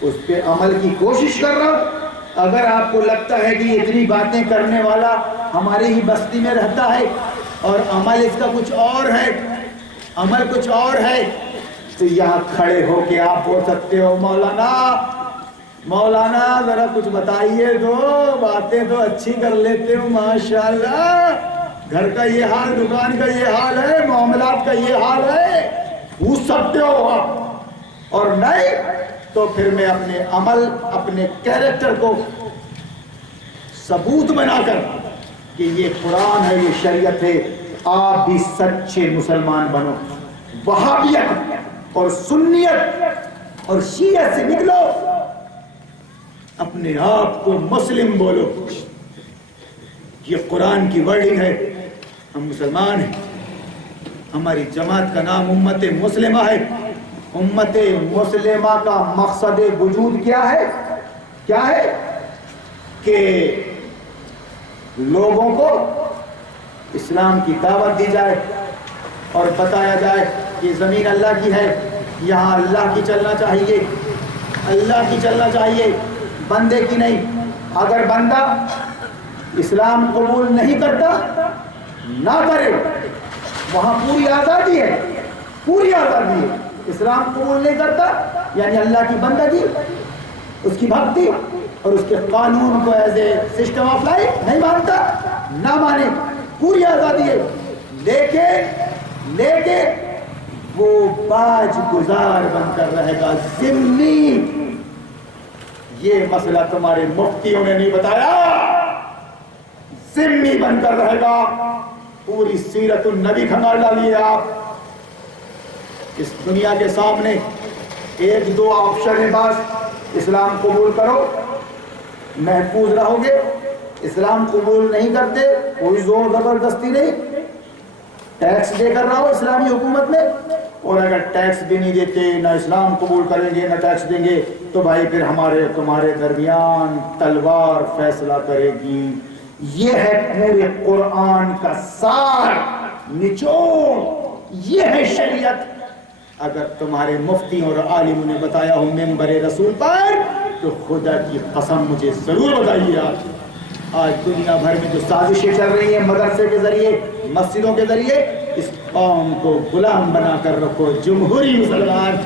اس پہ عمل کی کوشش کر رہا ہوں۔ اگر آپ کو لگتا ہے کہ اتنی باتیں کرنے والا ہماری ہی بستی میں رہتا ہے اور عمل اس کا کچھ اور ہے، عمل کچھ اور ہے، تو یہاں کھڑے ہو کے آپ بول سکتے ہو مولانا ذرا کچھ بتائیے دو، باتیں تو اچھی کر لیتے ہو ماشاءاللہ، گھر کا یہ حال، دکان کا یہ حال ہے، معاملات کا یہ حال ہے، پوچھ سکتے ہو آپ۔ اور نہیں تو پھر میں اپنے عمل، اپنے کیریکٹر کو ثبوت بنا کر کہ یہ قرآن ہے، یہ شریعت ہے، آپ بھی سچے مسلمان بنو۔ وہابیت اور سنیت اور شیعہ سے نکلو، اپنے آپ کو مسلم بولو۔ یہ قرآن کی ورڈنگ ہے، ہم مسلمان ہیں، ہماری جماعت کا نام امت مسلمہ ہے۔ امت مسلمہ کا مقصد وجود کیا ہے؟ کیا ہے؟ کہ لوگوں کو اسلام کی دعوت دی جائے اور بتایا جائے کہ زمین اللہ کی ہے، یہاں اللہ کی چلنا چاہیے، اللہ کی چلنا چاہیے، بندے کی نہیں۔ اگر بندہ اسلام قبول نہیں کرتا نہ کرے، وہاں پوری آزادی ہے، پوری آزادی ہے۔ اسلام قبول نہیں کرتا یعنی اللہ کی بندگی، اس کی بھکتی اور اس کے قانون کو as a system of life نہیں مانتا، نہ مانے، پوری آزادی ہے۔ لیکن وہ باج گزار بن کر رہے گا، ذمہ۔ یہ مسئلہ تمہارے مفتیوں نے نہیں بتایا، ذمہ بن کر رہے گا۔ پوری سیرت النبی کھنگال ڈالیے آپ اس دنیا کے سامنے۔ ایک دو آپشن ہے بس، اسلام قبول کرو محفوظ رہو گے، اسلام قبول نہیں کرتے کوئی زور زبردستی نہیں، ٹیکس دے کر رہو اسلامی حکومت میں، اور اگر ٹیکس بھی نہیں دیتے، نہ اسلام قبول کریں گے نہ ٹیکس دیں گے، تو بھائی پھر ہمارے تمہارے درمیان تلوار فیصلہ کرے گی۔ یہ ہے پورے قرآن کا سار، نچوڑ، یہ ہے شریعت۔ اگر تمہارے مفتی اور عالموں نے بتایا ہو منبر رسول پر تو خدا کی قسم مجھے ضرور بتائیے۔ آج دنیا بھر میں جو سازشیں چل رہی ہیں مدرسے کے ذریعے، مسجدوں کے ذریعے، اس قوم کو غلام بنا کر رکھو، جمہوری مسلمان۔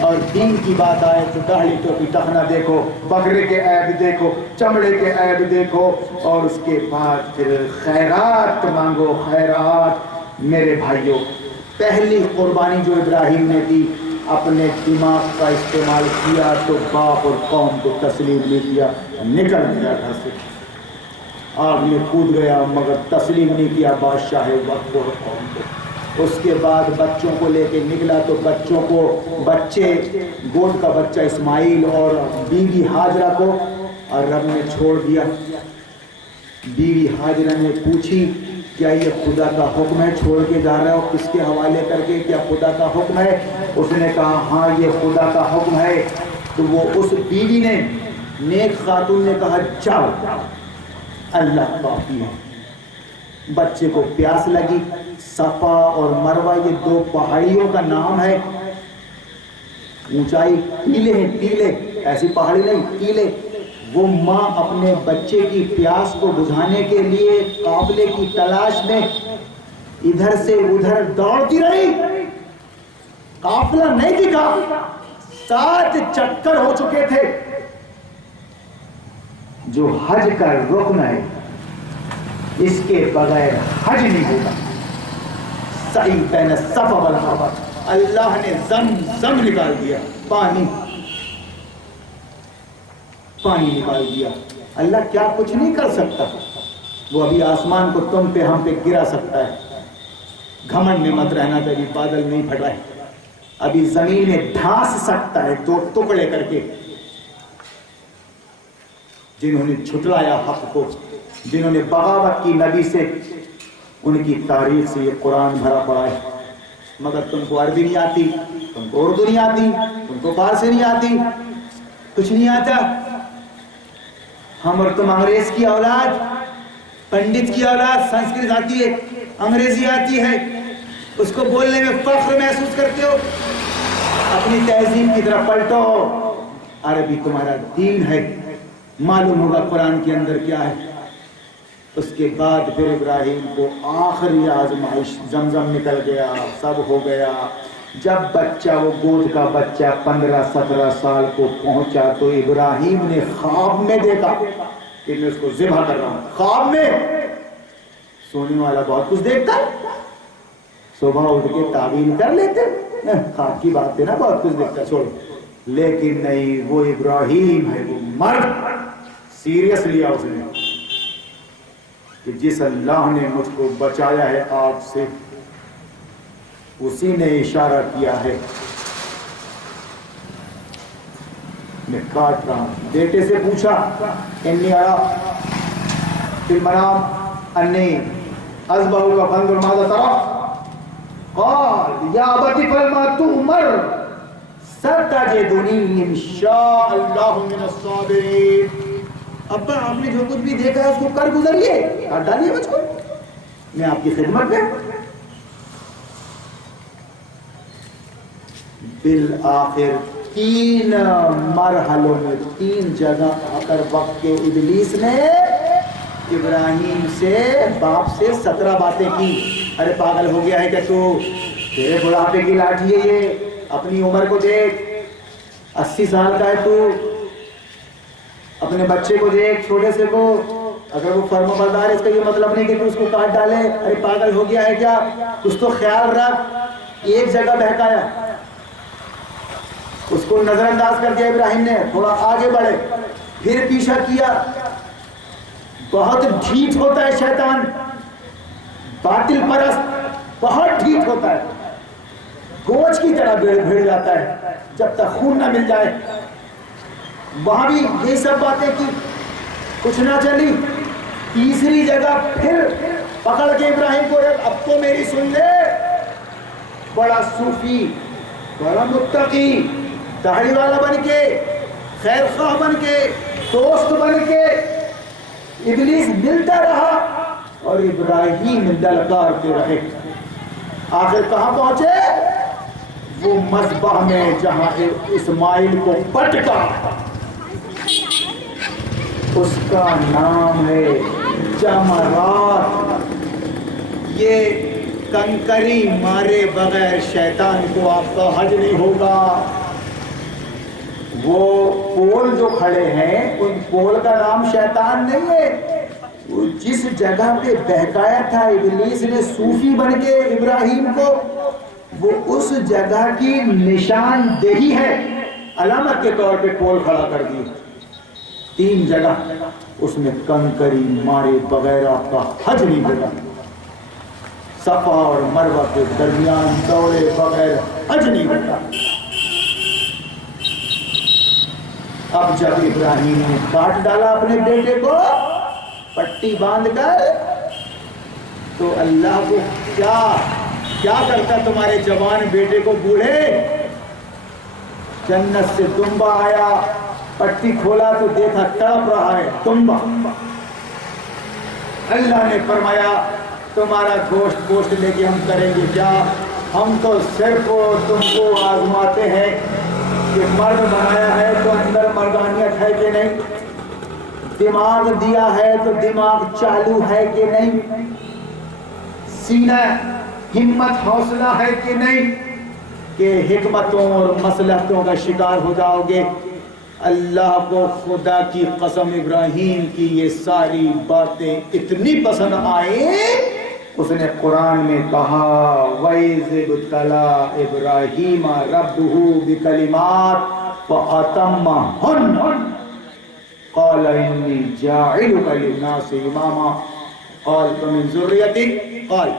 اور دین کی بات آئے تو داڑھی ٹوپی ٹخنا دیکھو، بکرے کے عیب دیکھو، چمڑے کے عیب دیکھو، اور اس کے بعد پھر خیرات مانگو، خیرات۔ میرے بھائیوں، پہلی قربانی جو ابراہیم نے دی، اپنے دماغ کا استعمال کیا تو باپ اور قوم کو تسلیم نہیں کیا، نکل گیا گھر سے، آگ میں کود گیا، مگر تسلیم نہیں کیا بادشاہ وقت اور قوم کو۔ اس کے بعد بچوں کو لے کے نکلا تو بچوں کو، بچے گود کا بچہ اسماعیل اور بیوی ہاجرہ کو اور رب نے چھوڑ دیا۔ بیوی ہاجرہ نے پوچھی کیا یہ خدا کا حکم ہے، چھوڑ کے جا رہے ہو کس کے حوالے کر کے، کیا خدا کا حکم ہے؟ اس نے کہا ہاں یہ خدا کا حکم ہے۔ تو وہ اس بیوی نے، نیک خاتون نے کہا جاؤ، اللہ کافی ہے۔ بچے کو پیاس لگی، صفا اور مروہ یہ دو پہاڑیوں کا نام ہے، اونچائی ٹیلے ہیں، ٹیلے، ایسی پہاڑی نہیں، ٹیلے۔ وہ ماں اپنے بچے کی پیاس کو بجھانے کے لیے قافلے کی تلاش میں ادھر سے ادھر دوڑتی رہی، قافلہ نہیں دکھا، 7 چکر ہو چکے تھے۔ جو حج کا رکن ہے اس کے بغیر حج نہیں ہوگا۔ سعی بین الصفا والمروہ، اللہ نے زم نکال دیا، پانی نکال دیا۔ اللہ کیا کچھ نہیں کر سکتا؟ وہ ابھی آسمان کو تم پہ ہم پہ گرا سکتا ہے۔ گھمنڈ میں مت رہنا کہ ابھی بادل نہیں پھٹ رہے، ابھی زمین میں دھانس سکتا ہے 2 ٹکڑے کر کے۔ جنہوں نے جھٹلایا حق کو، جنہوں نے بغاوت کی نبی سے، ان کی تاریخ سے یہ قرآن بھرا پڑا ہے۔ مگر تم کو عربی نہیں آتی، تم کو اردو نہیں آتی، تم کو فارسی نہیں آتی، کچھ نہیں آتا۔ ہم اور تم انگریز کی اولاد، پنڈت کی اولاد، سنسکرت آتی ہے، انگریزی آتی ہے، اس کو بولنے میں فخر محسوس کرتے ہو. اپنی تہذیب کی طرف پلٹو. عربی تمہارا دین ہے، معلوم ہوگا قرآن کے اندر کیا ہے. اس کے بعد پھر ابراہیم کو آخری آزمائش، زمزم نکل گیا، سب ہو گیا. جب بچہ، وہ گود کا بچہ 15-17 سال کو پہنچا تو ابراہیم نے خواب میں دیکھا کہ میں اس کو ذبح کر رہا ہوں. خواب میں. سونے والا بہت کچھ دیکھتا ہے، صبح اٹھ کے تعبیر کر لیتے، خواب کی بات ہے نا، بہت کچھ دیکھتا چھوڑ. لیکن نہیں، وہ ابراہیم ہے، وہ مرد. سیریس لیا اس نے کہ جس اللہ نے مجھ کو بچایا ہے آگ سے، اسی نے اشارہ کیا ہے میں کاٹ رہا ہوں. بیٹے سے پوچھا، انی ارا فی المنام انی اذبحک فانظر ماذا تری. قال یا ابت افعل ما تؤمر ستجدنی ان شاء اللہ من الصابرین. ابا آپ نے جو کچھ بھی دیکھا ہے اس کو کر گزریے، کاٹ ڈالیے مجھ کو، میں آپ کی خدمت میں. بالآخر 3 مرحلوں میں 3 جگہ آ کر وقت کے ابلیس نے ابراہیم سے، باپ سے 17 باتیں کی. ارے پاگل ہو گیا ہے کہ تو، تیرے بڑھاپے کی لاٹھی ہے یہ، اپنی عمر کو دیکھ، 80 سال کا ہے تو، اپنے بچے کو دیکھ، چھوٹے سے کو، اگر وہ فرما بردار ہے اس کا یہ مطلب نہیں کہ تو اس کو کاٹ ڈالے. ارے پاگل ہو گیا ہے کیا، کچھ تو خیال رکھ. ایک جگہ بہکایا، اس کو نظر انداز کر دیا ابراہیم نے، تھوڑا آگے بڑھے، پھر پیچھا کیا. بہت ڈھیٹ ہوتا ہے شیطان، باطل پرست بہت ڈھیٹ ہوتا ہے، گوچ کی طرح بھیڑ جاتا ہے جب تک خون نہ مل جائے. وہاں بھی یہ سب باتیں کی، کچھ نہ چلی. تیسری جگہ پھر پکڑ کے ابراہیم کو، اب تو میری سن لے. بڑا صوفی، بڑا متقی، داڑھی والا بن کے، خیر خواہ بن کے، دوست بن کے ابلیس ملتا رہا اور ابراہیم للکارتے رہے. آخر کہاں پہنچے؟ وہ مذبح میں جہاں اسماعیل کو پٹکا، اس کا نام ہے جمرات. یہ کنکری مارے بغیر شیطان کو آپ کا حج نہیں ہوگا. وہ پول جو کھڑے ہیں ان پول کا نام شیطان نہیں ہے. وہ جس جگہ پہ بہکایا تھا ابلیس نے صوفی بن کے ابراہیم کو، وہ اس جگہ کی نشان دہی ہے، علامت کے طور پہ پول کھڑا کر دی. 3 جگہ اس میں کنکری مارے بغیر آپ کا حج نہیں ہوگا. صفا اور مروہ کے درمیان دوڑے بغیر حج نہیں ہوگا. اب جب ابراہیم نے کاٹ ڈالا اپنے بیٹے کو پٹی باندھ کر، تو اللہ کو کیا کرتا تمہارے جوان بیٹے کو؟ بوڑھے، جنت سے دمبا آیا، پٹی کھولا تو دیکھا تڑپ رہا ہے دمبا. اللہ نے فرمایا تمہارا گوشت لے کے ہم کریں گے کیا؟ ہم تو صرف تم کو آزماتے ہیں کہ مرد بنایا ہے تو اندر مردانیت ہے کہ نہیں، دماغ دیا ہے تو دماغ چالو ہے کہ نہیں، سینہ ہمت حوصلہ ہے کہ نہیں، کہ حکمتوں اور مصلحتوں کا شکار ہو جاؤ گے. اللہ کو خدا کی قسم ابراہیم کی یہ ساری باتیں اتنی پسند آئیں، اس نے قرآن میں کہا وَإِذِ ابْتَلَىٰ إِبْرَاهِيمَ رَبُّهُ بِكَلِمَاتٍ فَأَتَمَّهُنَّ قَالَ إِنِّي جَاعِلُكَ لِلنَّاسِ إِمَامًا قَالَ وَمِن ذُرِّيَّتِي قَالَ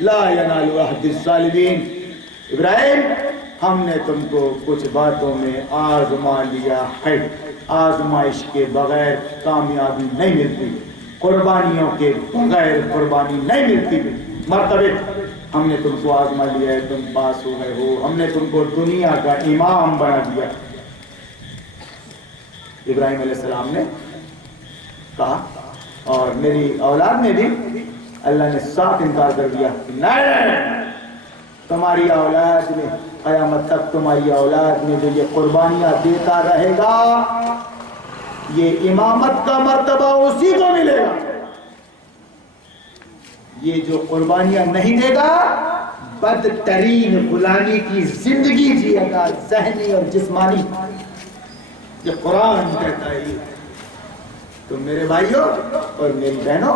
لَا يَنَالُ عَهْدِ الظَّالِمِينَ. ابراہیم، ہم نے تم کو کچھ باتوں میں آزما لیا ہے، آزمائش کے بغیر کامیابی نہیں ملتی، قربانیوں کے بغیر قربانی نہیں ملتی. مرتبہ ہم نے تم کو آزما لیا ہے، تم پاس ہو گئے ہو، ہم نے تم کو دنیا کا امام بنا دیا. ابراہیم علیہ السلام نے کہا اور میری اولاد میں بھی اللہ نے صاف انکار کر دیا، نہیں، تمہاری اولاد میں قیامت تک تمہاری اولاد میں جو یہ قربانیاں دیتا رہے گا یہ امامت کا مرتبہ اسی کو ملے گا، یہ جو قربانیاں نہیں دے گا بدترین غلامی کی زندگی جیے گا، ذہنی اور جسمانی۔ یہ قرآن کہتا ہے۔ تو میرے بھائیوں اور میری بہنوں،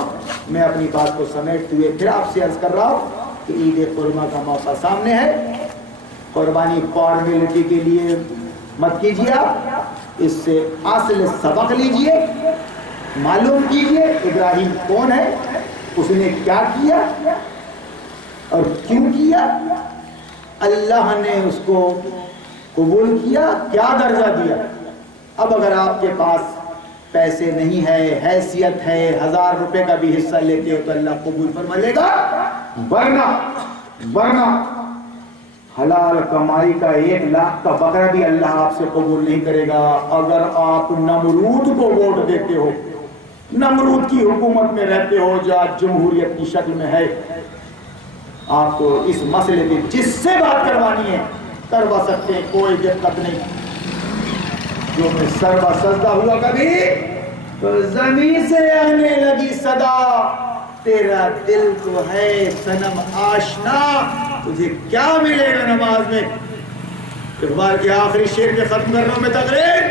میں اپنی بات کو سمیٹتے ہوئے پھر آپ سے عرض کر رہا ہوں کہ عید قربان کا موقع سامنے ہے۔ قربانی فارمیلٹی کے لیے مت کیجیے، آپ اس سے اصل سبق لیجئے، معلوم کیجئے ابراہیم کون ہے، اس نے کیا کیا اور کیوں کیا، اللہ نے اس کو قبول کیا، کیا درجہ دیا۔ اب اگر آپ کے پاس پیسے نہیں ہے، حیثیت ہے، 1000 روپے کا بھی حصہ لیتے ہو تو اللہ قبول فرما لے گا، ورنہ حلال کمائی کا 1 لاکھ کا بکرا بھی اللہ آپ سے قبول نہیں کرے گا۔ اگر آپ نمرود کو ووٹ دیتے ہو، نمرود کی حکومت میں رہتے ہو جو آج جمہوریت کی شکل میں ہے، آپ کو اس مسئلے میں جس سے بات کروانی ہے کروا سکتے ہیں، کوئی دقت نہیں۔ جو میں سروا سجدہ ہوا کبھی تو زمین سے آنے لگی صدا، تیرا دل تو ہے صنم آشنا، تجھے کیا ملے گا نماز میں۔ اقبال کے آخری شعر کے ختم کر رہا ہوں میں تقریر۔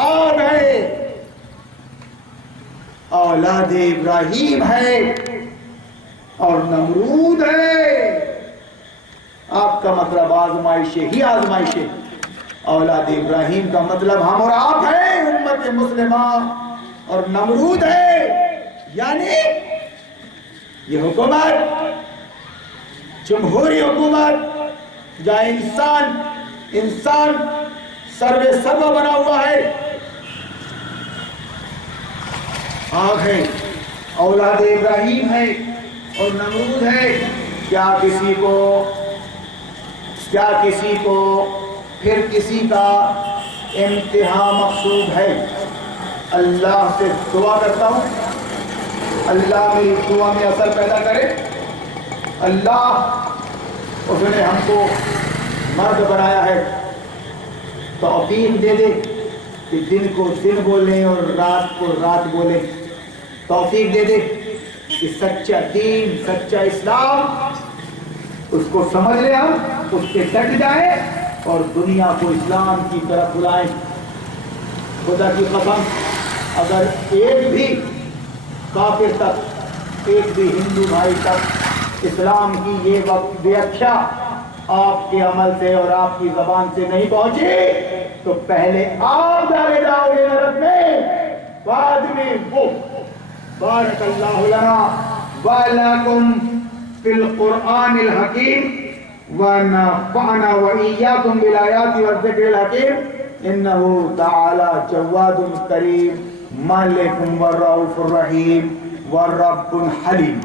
آگ ہے، اولاد ابراہیم ہے اور نمرود ہے۔ آپ کا مطلب آزمائش ہی آزمائش ہے، اولاد ابراہیم کا مطلب ہم اور آپ ہیں، امت مسلمہ، اور نمرود ہے یعنی یہ حکومت، جمہوری حکومت جہاں انسان سروے سروا بنا ہوا ہے۔ آگ ہے، اولاد ابراہیم ہے اور نمرود ہے۔ کیا کسی کو پھر کسی کا انتہا مقصود ہے؟ اللہ سے دعا کرتا ہوں اللہ میری دعا میں اثر پیدا کرے۔ اللہ اس نے ہم کو مرد بنایا ہے، توفیق دے دے کہ دن کو دن بولیں اور رات کو رات بولیں، توفیق دے دے کہ سچا دین، سچا اسلام اس کو سمجھ لیں، ہم اس کے ڈٹ جائیں اور دنیا کو اسلام کی طرف بلائیں۔ خدا کی قسم اگر ایک بھی کافر تک، ایک بھی ہندو بھائی تک اسلام کی یہ وقت ویاخیا آپ کے عمل سے اور آپ کی زبان سے نہیں پہنچی تو پہلے آپ ڈالے جاؤ گے نرک میں، بعد میں وہ۔ بارک اللہ لنا ولکم فی القرآن الحکیم ونفعنا وإياكم بالآیات والذکر الحکیم، انہ تعالی جواد کریم مالک والرؤوف الرحیم والرب حلیم۔